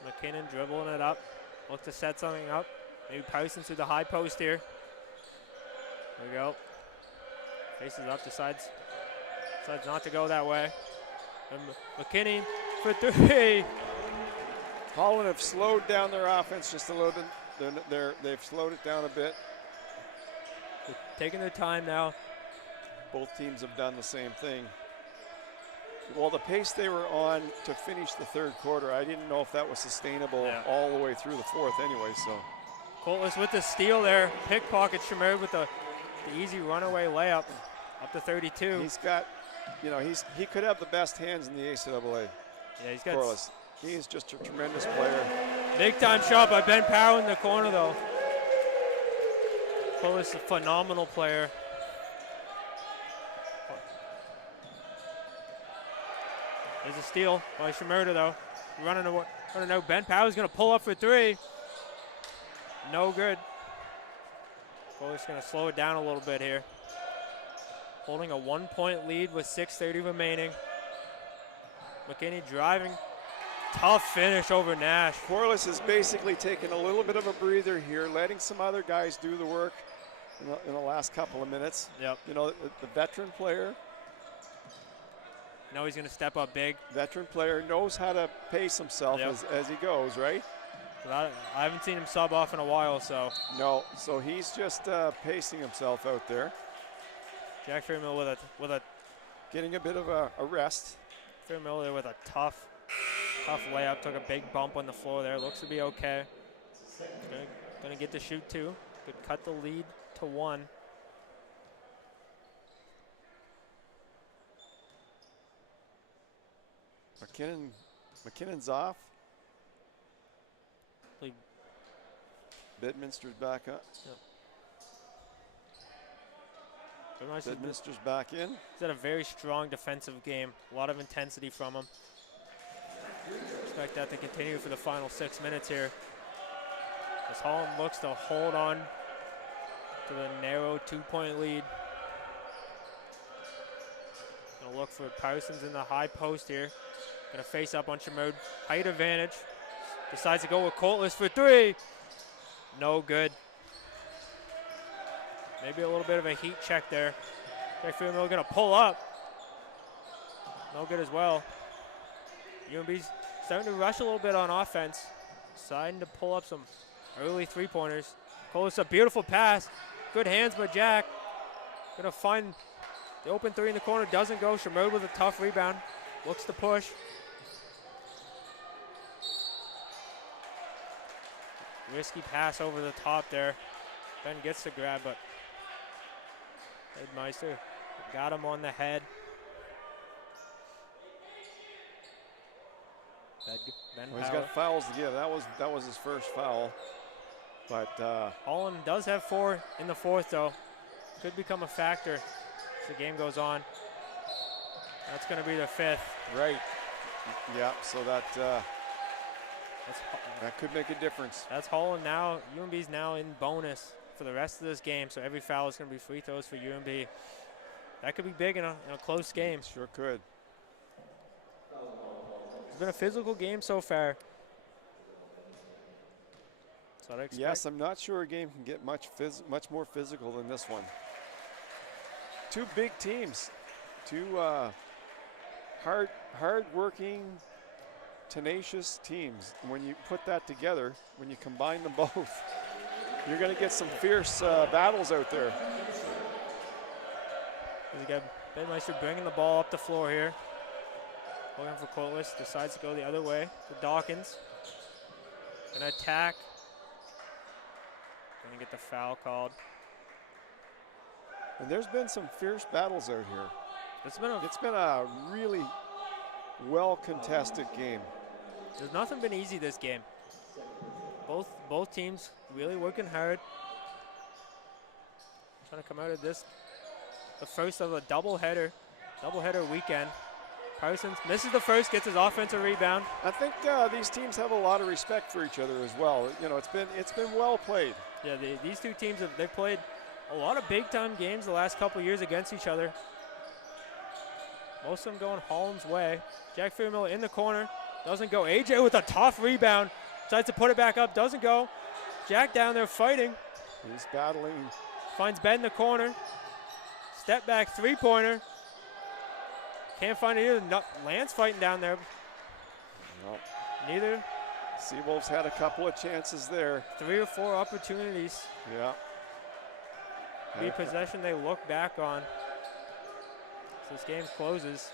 McKinnon dribbling it up. Look to set something up. Maybe Powson through the high post here. There we go. Faces up, decides not to go that way. And McKinney for 3. Holland have slowed down their offense just a little bit. They've slowed it down a bit. They're taking their time now. Both teams have done the same thing. Well, the pace they were on to finish the third quarter, I didn't know if that was sustainable all the way through the fourth anyway. So Coltless with the steal there. Pickpocket Shamir with the easy runaway layup up to 32. He's got, you know, he could have the best hands in the ACAA. Yeah, he's got. Corliss. He is just a tremendous player. Big time shot by Ben Powell in the corner though. Coltless is a phenomenal player. There's a steal by Shimurda though. Running out. Ben Powell's gonna pull up for three. No good. Coltless gonna slow it down a little bit here. Holding a 1-point lead with 6:30 remaining. McKinney driving. Tough finish over Nash. Corliss is basically taking a little bit of a breather here, letting some other guys do the work in the last couple of minutes. Yep. You know, the veteran player. Know he's going to step up big. Veteran player knows how to pace himself as he goes, right? I haven't seen him sub off in a while, so. No, so he's just pacing himself out there. Jack Fairmill with a getting a bit of a rest. Fairmill there with a tough layup. Took a big bump on the floor there. Looks to be okay. Gonna get to shoot two. Could cut the lead to 1. McKinnon's off. Bedminster's back up. Yep. Bedminster's back in. He's had a very strong defensive game. A lot of intensity from him. Expect that to continue for the final 6 minutes here. As Holland looks to hold on to the narrow 2-point lead. Gonna look for Parsons in the high post here. Gonna face up on Shamud. Height advantage. Decides to go with Coltless for 3. No good. Maybe a little bit of a heat check there. Jack Fairmill gonna pull up. No good as well. UNB's starting to rush a little bit on offense. Deciding to pull up some early 3-pointers. Coltless, a beautiful pass. Good hands by Jack. Gonna find the open 3 in the corner. Doesn't go. Shamud with a tough rebound. Looks to push. Risky pass over the top there. Ben gets the grab, but Meister got him on the head. Well, he's got fouls to give. That was his first foul. But Holland does have 4 in the fourth, though. Could become a factor as the game goes on. That's going to be the 5th. Right. Yeah. So that could make a difference. That's Holland now. UNB's now in bonus for the rest of this game. So every foul is going to be free throws for UNB. That could be big in a close game. Sure could. It's been a physical game so far. That's what I expect. Yes, I'm not sure a game can get much more physical than this one. 2 big teams, 2 hard-working, tenacious teams. When you put that together, when you combine them both, you're going to get some fierce battles out there. We got Ben Meister bringing the ball up the floor here. Looking for Coltless, decides to go the other way to Dawkins. Gonna attack. Gonna get the foul called. And there's been some fierce battles out here. It's been a really well-contested game. There's nothing been easy this game. Both teams really working hard. Trying to come out of this, the first of a doubleheader weekend. Parsons misses the first, gets his offensive rebound. I think these teams have a lot of respect for each other as well. You know, it's been well played. Yeah, these 2 teams they've played a lot of big-time games the last couple years against each other. Most of them going Holland's way. Jack Fairmill in the corner, doesn't go. AJ with a tough rebound, decides to put it back up, doesn't go. Jack down there fighting. He's battling. Finds Ben in the corner. Step back 3-pointer. Can't find it either. Lance fighting down there. Nope. Neither Seawolves had a couple of chances there. 3 or 4 opportunities. Yeah. Be possession they look back on. So this game closes.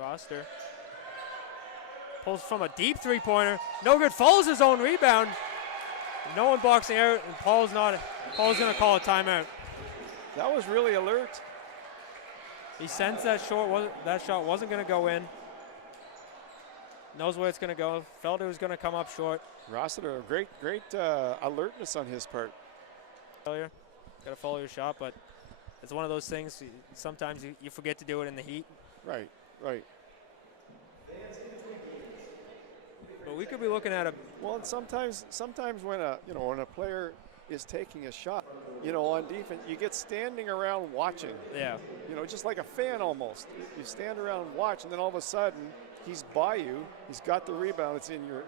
Roster pulls from a deep three-pointer. No good. Follows his own rebound. No one boxing out, and Paul's going to call a timeout. That was really alert. He sensed that shot wasn't going to go in. Knows where it's going to go. Felt it was going to come up short. Rossiter, great alertness on his part. Failure. Got to follow your shot, but it's one of those things. Sometimes you forget to do it in the heat. Right, right. But we could be looking at a. Well, and sometimes when a player is taking a shot, on defense, you get standing around watching. Yeah. Just like a fan almost. You stand around and watch, and then all of a sudden he's by you. He's got the rebound. It's in your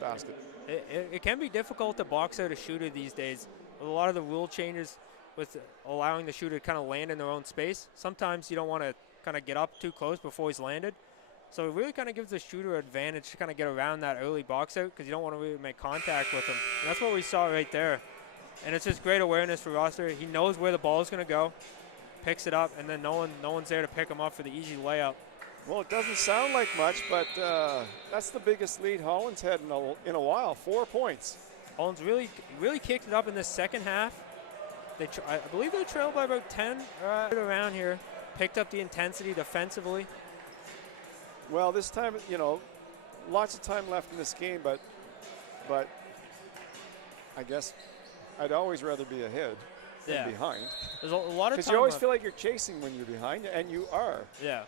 basket. It can be difficult to box out a shooter these days. With a lot of the rule changes with allowing the shooter to kind of land in their own space. Sometimes you don't want to kind of get up too close before he's landed. So it really kind of gives the shooter advantage to kind of get around that early box out because you don't want to really make contact with him. And that's what we saw right there. And it's just great awareness for Roster. He knows where the ball is going to go, picks it up, and then no one's there to pick him up for the easy layup. Well, it doesn't sound like much, but that's the biggest lead Holland's had in a while, 4 points. Holland's really kicked it up in the second half. I believe they trailed by about 10 around here. Picked up the intensity defensively. Well, this time, lots of time left in this game, but I guess I'd always rather be ahead than behind. There's a lot of time because you always left. feel like you're chasing when you're behind, and you are. Yeah.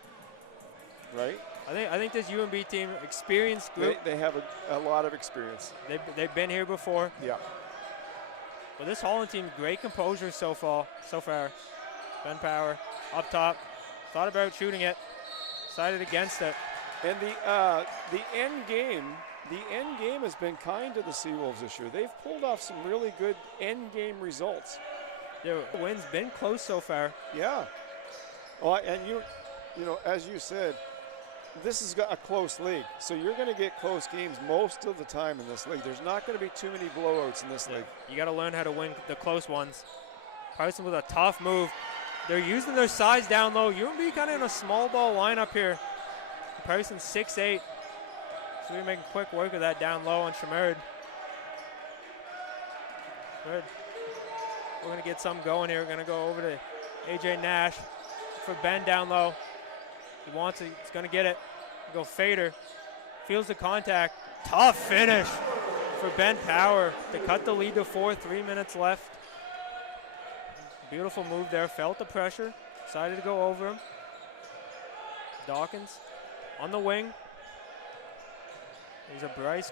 Right? I think this UNB team, experienced group. They have a lot of experience. They've been here before. Yeah. But this Holland team, great composure so far. Ben Power up top, thought about shooting it, decided against it. And the end game has been kind to the Seawolves this year. They've pulled off some really good end game results. The win's been close so far. Yeah. Well, and as you said, this is a close league. So you're going to get close games most of the time in this league. There's not going to be too many blowouts in this league. You got to learn how to win the close ones. Carson with a tough move. They're using their size down low. UNB kind of in a small ball lineup here. Parsons 6'8". So we're making quick work of that down low on Shamerd. Good. We're going to get some going here. We're going to go over to AJ Nash for Ben down low. He wants it. He's going to get it. Go fader. Feels the contact. Tough finish for Ben Power to cut the lead to 4. 3 minutes left. Beautiful move there. Felt the pressure. Decided to go over him. Dawkins on the wing. Here's a Bryce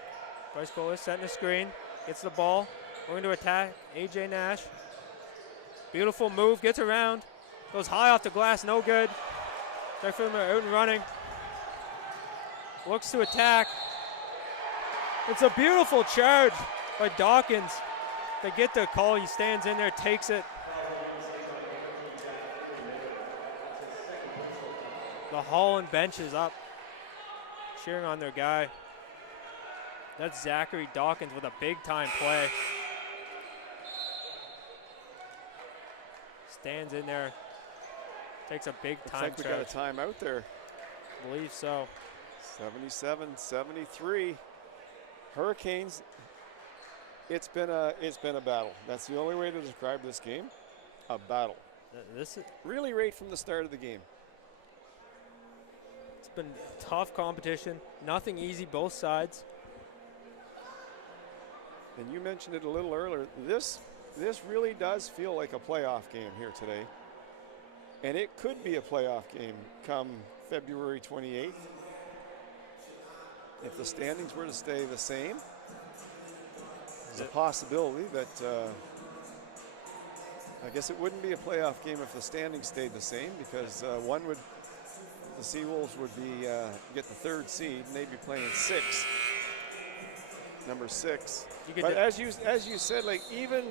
Kohler setting a screen. Gets the ball. Going to attack AJ Nash. Beautiful move. Gets around. Goes high off the glass. No good. Jack Filmer out and running. Looks to attack. It's a beautiful charge by Dawkins. They get the call. He stands in there, takes it. The Holland bench is up, cheering on their guy. That's Zachary Dawkins with a big-time play. Stands in there, takes a big-time Looks like we got a timeout there. I believe so. 77-73. Hurricanes, it's been a battle. That's the only way to describe this game, a battle. This is really right from the start of the game. It's been tough competition, nothing easy both sides. And you mentioned it a little earlier. This really does feel like a playoff game here today. And it could be a playoff game come February 28th. If the standings were to stay the same, there's a possibility that I guess it wouldn't be a playoff game if the standings stayed the same, because the Seawolves would be get the 3rd seed and they'd be playing 6, number 6. But as you said, like even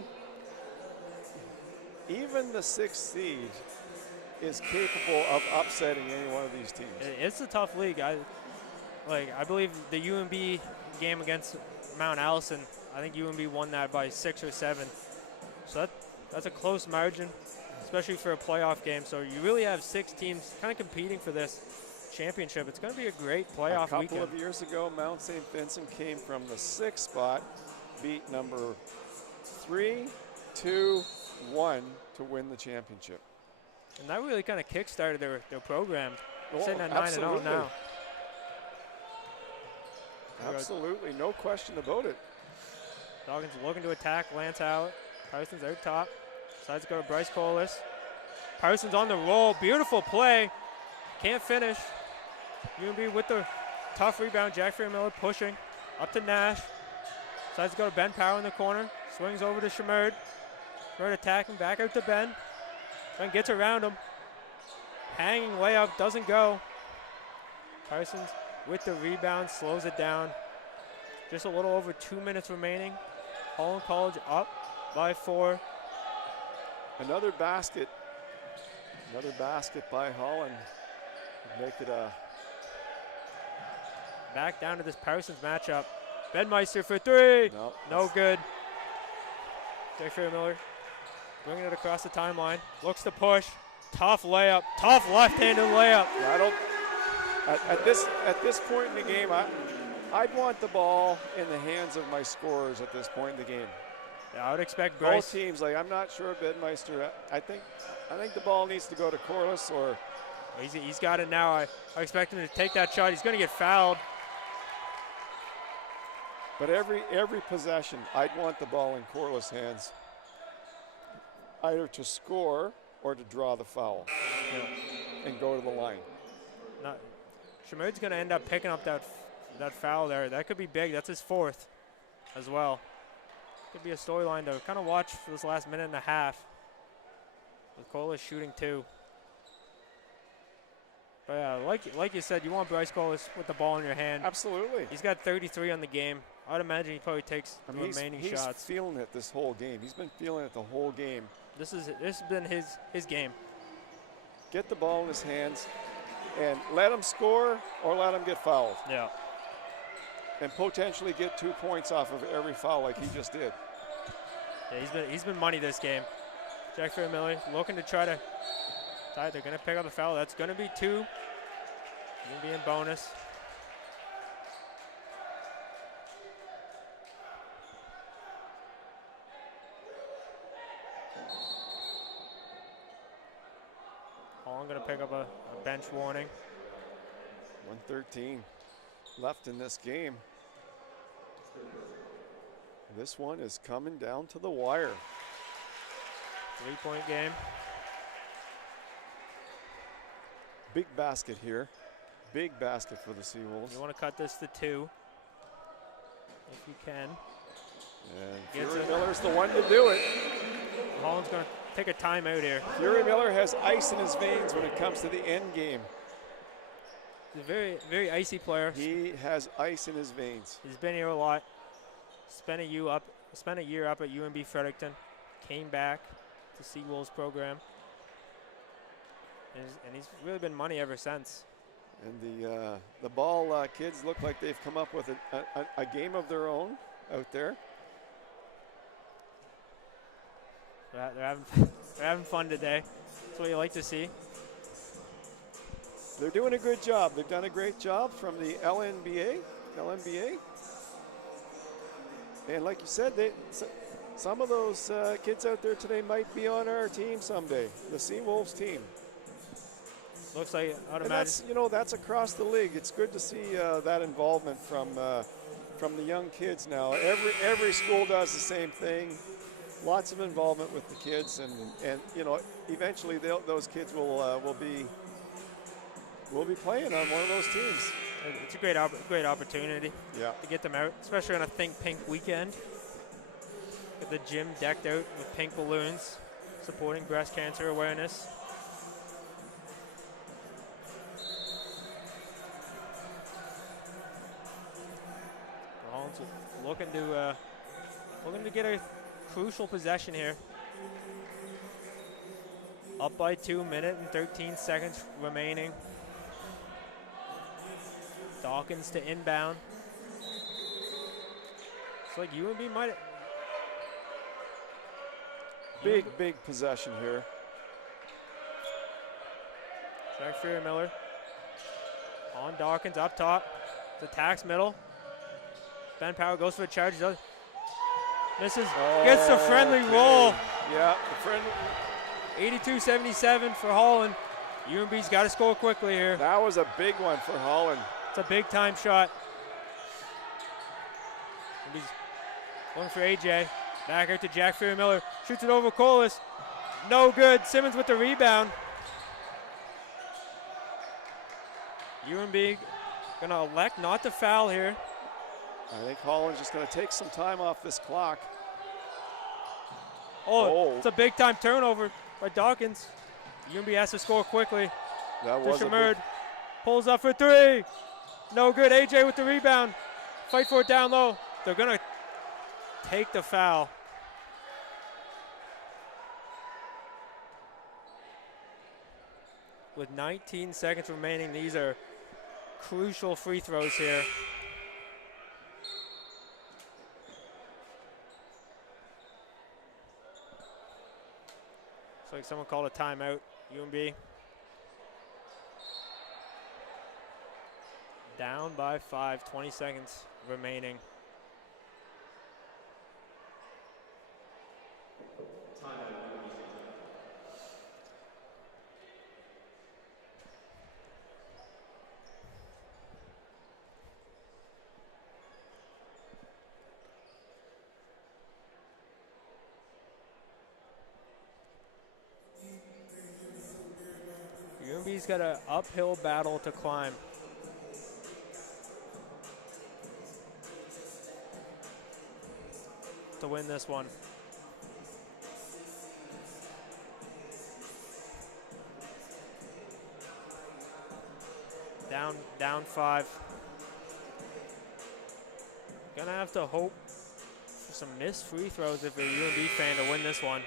the 6th seed is capable of upsetting any one of these teams. It's a tough league. like I believe the UNB game against Mount Allison, I think UNB won that by 6 or 7. So that's a close margin, especially for a playoff game. So you really have 6 teams kind of competing for this championship. It's going to be a great playoff A couple weekend. of years ago, Mount St. Vincent came from the 6th spot, beat number 3, 2, 1 to win the championship. And that really kind of kick-started their program. Oh, Sitting at 9-0 absolutely. now. Absolutely, no question about it. Dawkins looking to attack, Lance out. Parsons out top. Decides to go to Bryce Collis. Parsons on the roll. Beautiful play. Can't finish. UNB with the tough rebound. Jack Miller pushing. Up to Nash. Decides to go to Ben Power in the corner. Swings over to Shamerd. Shamerd attacking. Back out to Ben. Ben gets around him. Hanging layup. Doesn't go. Parsons with the rebound. Slows it down. Just a little over 2 minutes remaining. Holland College up by 4. Another basket by Holland. Make it a back down to this Parsons matchup. Bedmeister for 3. No good. Jeffrey Miller bringing it across the timeline. Looks to push. Tough layup. Tough left-handed layup. I don't. At this point in the game, I'd want the ball in the hands of my scorers at this point in the game. Yeah, I would expect Bryce. Both teams, like I'm not sure Bedmeister. I think the ball needs to go to Corliss or. He's got it now. I expect him to take that shot. He's going to get fouled. But every possession, I'd want the ball in Corliss' hands, either to score or to draw the foul and go to the line. Shamerd's going to end up picking up that foul there. That could be big. That's his 4th as well. Could be a storyline to kind of watch for this last minute and a half. With Corliss shooting 2. But yeah, like you said, you want Bryce Collis with the ball in your hand. Absolutely. He's got 33 on the game. I'd imagine he probably takes the remaining shots. He's feeling it this whole game. He's been feeling it the whole game. This has been his game. Get the ball in his hands and let him score or let him get fouled. Yeah. And potentially get 2 points off of every foul like he just did. Yeah, he's been money this game. Jack Miller looking to try to. They're going to pick up the foul. That's going to be 2. Going to be in bonus. Holland going to pick up a bench warning. 1:13 left in this game. This one is coming down to the wire. 3-point game. Big basket here. Big basket for the Seawolves. You want to cut this to 2 if you can. And Fury Miller's the one to do it. Holland's going to take a timeout here. Fury Miller has ice in his veins when it comes to the end game. He's a very, very icy player. He has ice in his veins. He's been here a lot. Spent a year up at UNB Fredericton. Came back to Seawolves program. And he's really been money ever since. And the ball kids look like they've come up with a game of their own out there. They're having fun today. That's what you like to see. They're doing a good job. They've done a great job from the LNBA. And like you said, some of those kids out there today might be on our team someday, the Seawolves team. Looks like I'd imagine. That's across the league. It's good to see that involvement from the young kids now. Every school does the same thing. Lots of involvement with the kids, and eventually those kids will be playing on one of those teams. It's a great opportunity. Yeah. To get them out, especially on a Think Pink weekend. Get the gym decked out with pink balloons, supporting breast cancer awareness. Rollins looking to get a crucial possession here. Up by 2, minute and 13 seconds remaining. Dawkins to inbound. It's like UNB might. Big possession here. Jack Fury Miller on Dawkins up top. Attacks middle. Ben Power goes for a charge. Misses. Gets the friendly roll. Yeah, the friendly. 82-77 for Holland. UNB's got to score quickly here. That was a big one for Holland. It's a big time shot. UNB's going for AJ. Back out to Jack Fury Miller. Shoots it over Colas. No good. Simmons with the rebound. UNB gonna elect not to foul here. I think Holland's just gonna take some time off this clock. Oh, it's a big time turnover by Dawkins. UNB has to score quickly. That was Shamerd pulls up for three. No good. AJ with the rebound. Fight for it down low. They're gonna take the foul. With 19 seconds remaining, these are crucial free throws here. Looks like someone called a timeout, UNB. Down by 5, 20 seconds remaining. UNB's got an uphill battle to climb. To win this one. Down 5. Gonna have to hope for some missed free throws if you're a UNB fan to win this one.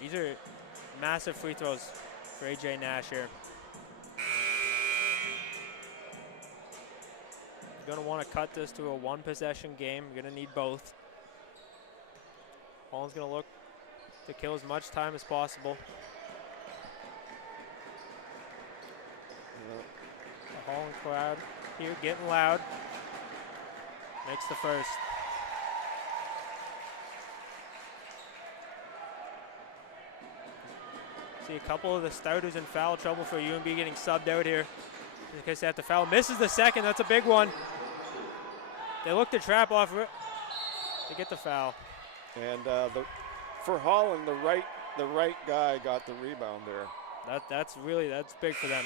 These are massive free throws for AJ Nash here. You're gonna want to cut this to a 1-possession game. You're gonna need both. Holland's gonna look to kill as much time as possible. The Holland crowd here getting loud. Makes the first. See a couple of the starters in foul trouble for UNB getting subbed out here. In case they have to foul. Misses the second. That's a big one. They look to trap off. They get the foul. And for Holland, the right guy got the rebound there. That's big for them.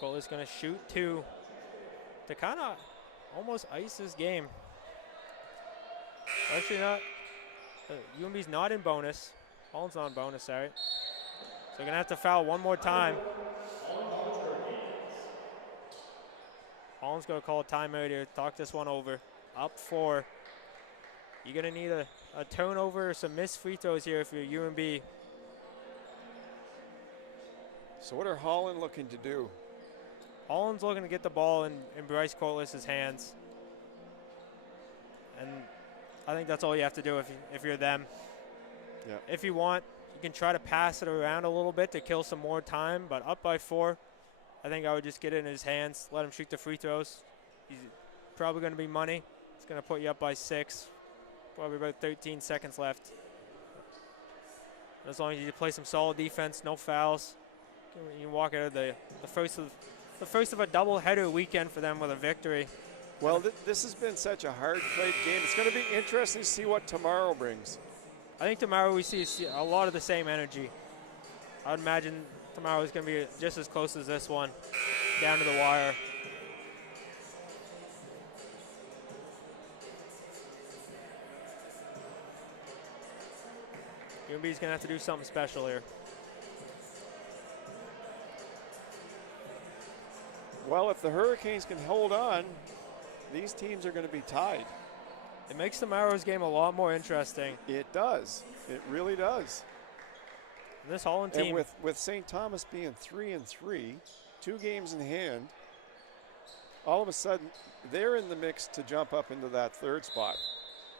Cole is going to shoot 2 to kind of almost ice this game. Actually not. UNB's not in bonus. Holland's not in bonus, sorry. So they're going to have to foul one more time. Holland's going to call a timeout here. Talk this one over. Up 4. You're going to need a turnover or some missed free throws here if you're UNB. So what are Holland looking to do? Holland's looking to get the ball in Bryce Corliss' hands. And I think that's all you have to do if you're them. Yeah. If you want, you can try to pass it around a little bit to kill some more time, but up by 4, I think I would just get it in his hands, let him shoot the free throws. He's probably going to be money. It's going to put you up by 6. Probably about 13 seconds left. As long as you play some solid defense, no fouls, you can walk out of the first of a double-header weekend for them with a victory. Well, this has been such a hard-played game. It's going to be interesting to see what tomorrow brings. I think tomorrow we see a lot of the same energy. I would imagine tomorrow is going to be just as close as this one, down to the wire. UNB's going to have to do something special here. Well, if the Hurricanes can hold on, these teams are going to be tied. It makes tomorrow's game a lot more interesting. It does. It really does. And this Holland team. And with St. Thomas being 3-3, 2 games in hand, all of a sudden they're in the mix to jump up into that 3rd spot.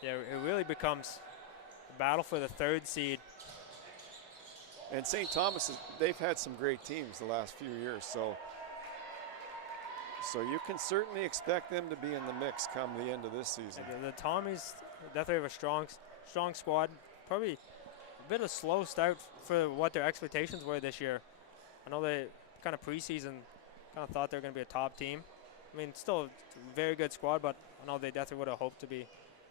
Yeah, it really becomes a battle for the 3rd seed. And St. Thomas, they've had some great teams the last few years, so you can certainly expect them to be in the mix come the end of this season. Yeah, the Tommies definitely have a strong squad. Probably a bit of a slow start for what their expectations were this year. I know they kind of preseason kind of thought they were going to be a top team. I mean, still a very good squad, but I know they definitely would have hoped to be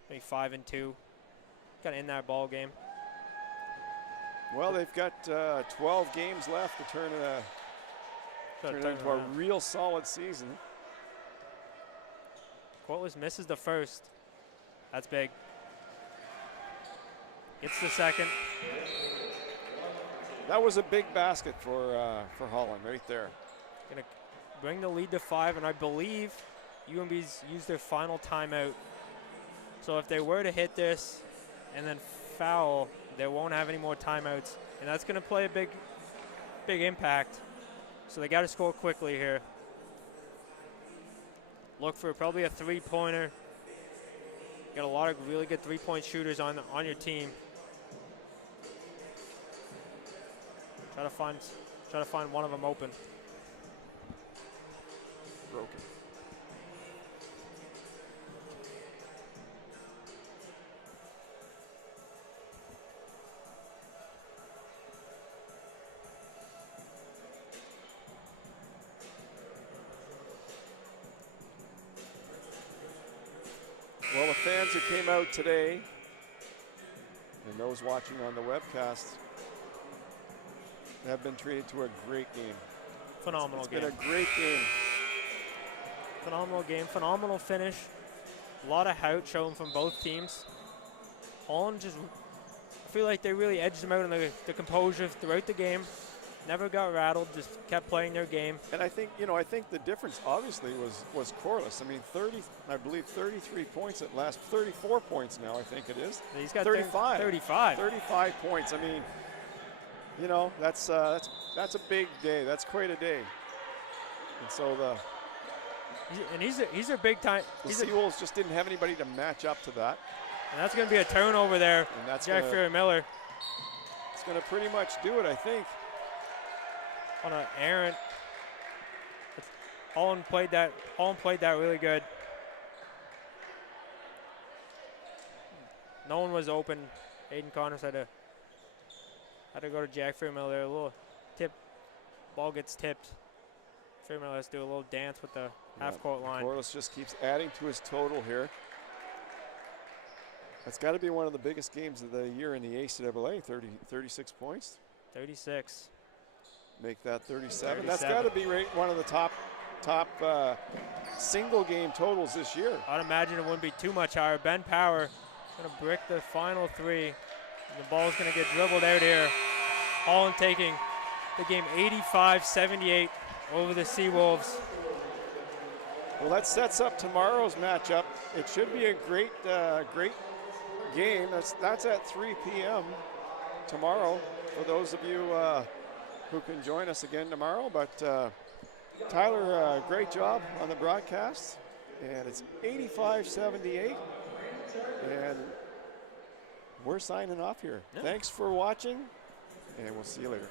maybe 5-2, kind of in that ball game. Well, they've got 12 games left to turn it into a real solid season. Corliss misses the first. That's big. Gets the second. That was a big basket for Holland right there. Gonna bring the lead to 5, and I believe UNB's used their final timeout. So if they were to hit this and then foul, they won't have any more timeouts, and that's going to play a big impact. So they got to score quickly here. Look for probably a 3-pointer. Got a lot of really good 3-point shooters on your team. Try to find one of them open. Broken. Well, the fans who came out today and those watching on the webcast have been treated to a great game. Phenomenal game. It's been a great game. Phenomenal game, phenomenal finish. A lot of heart shown from both teams. Holland just, I feel like they really edged them out in the composure throughout the game. Never got rattled, just kept playing their game. And I think the difference obviously was Corliss. I mean, 33 points at last, 34 points now, I think it is. He's got 35. 35 points. I mean, that's a big day. That's quite a day. And so he's a big time. The Seawolves just didn't have anybody to match up to that. And that's going to be a turnover there. And that's Jack Fury-Miller. It's going to pretty much do it, I think. On an errant. Holland played that really good. No one was open. Aiden Connors had to go to Jack Fury-Miller. A little tip. Ball gets tipped. Fury-Miller has to do a little dance with the half-court line. Corliss just keeps adding to his total here. That's got to be one of the biggest games of the year in the ACAA. 36 points. 36. Make that 37. That's got to be one of the top single game totals this year. I'd imagine it wouldn't be too much higher. Ben Power going to brick the final 3. And the ball's going to get dribbled out here. Holland taking the game 85-78 over the Seawolves. Well, that sets up tomorrow's matchup. It should be a great game. That's at 3 p.m. tomorrow for those of you who can join us again tomorrow. But Tyler, great job on the broadcast. And it's 85-78. And we're signing off here. Yeah. Thanks for watching, and we'll see you later.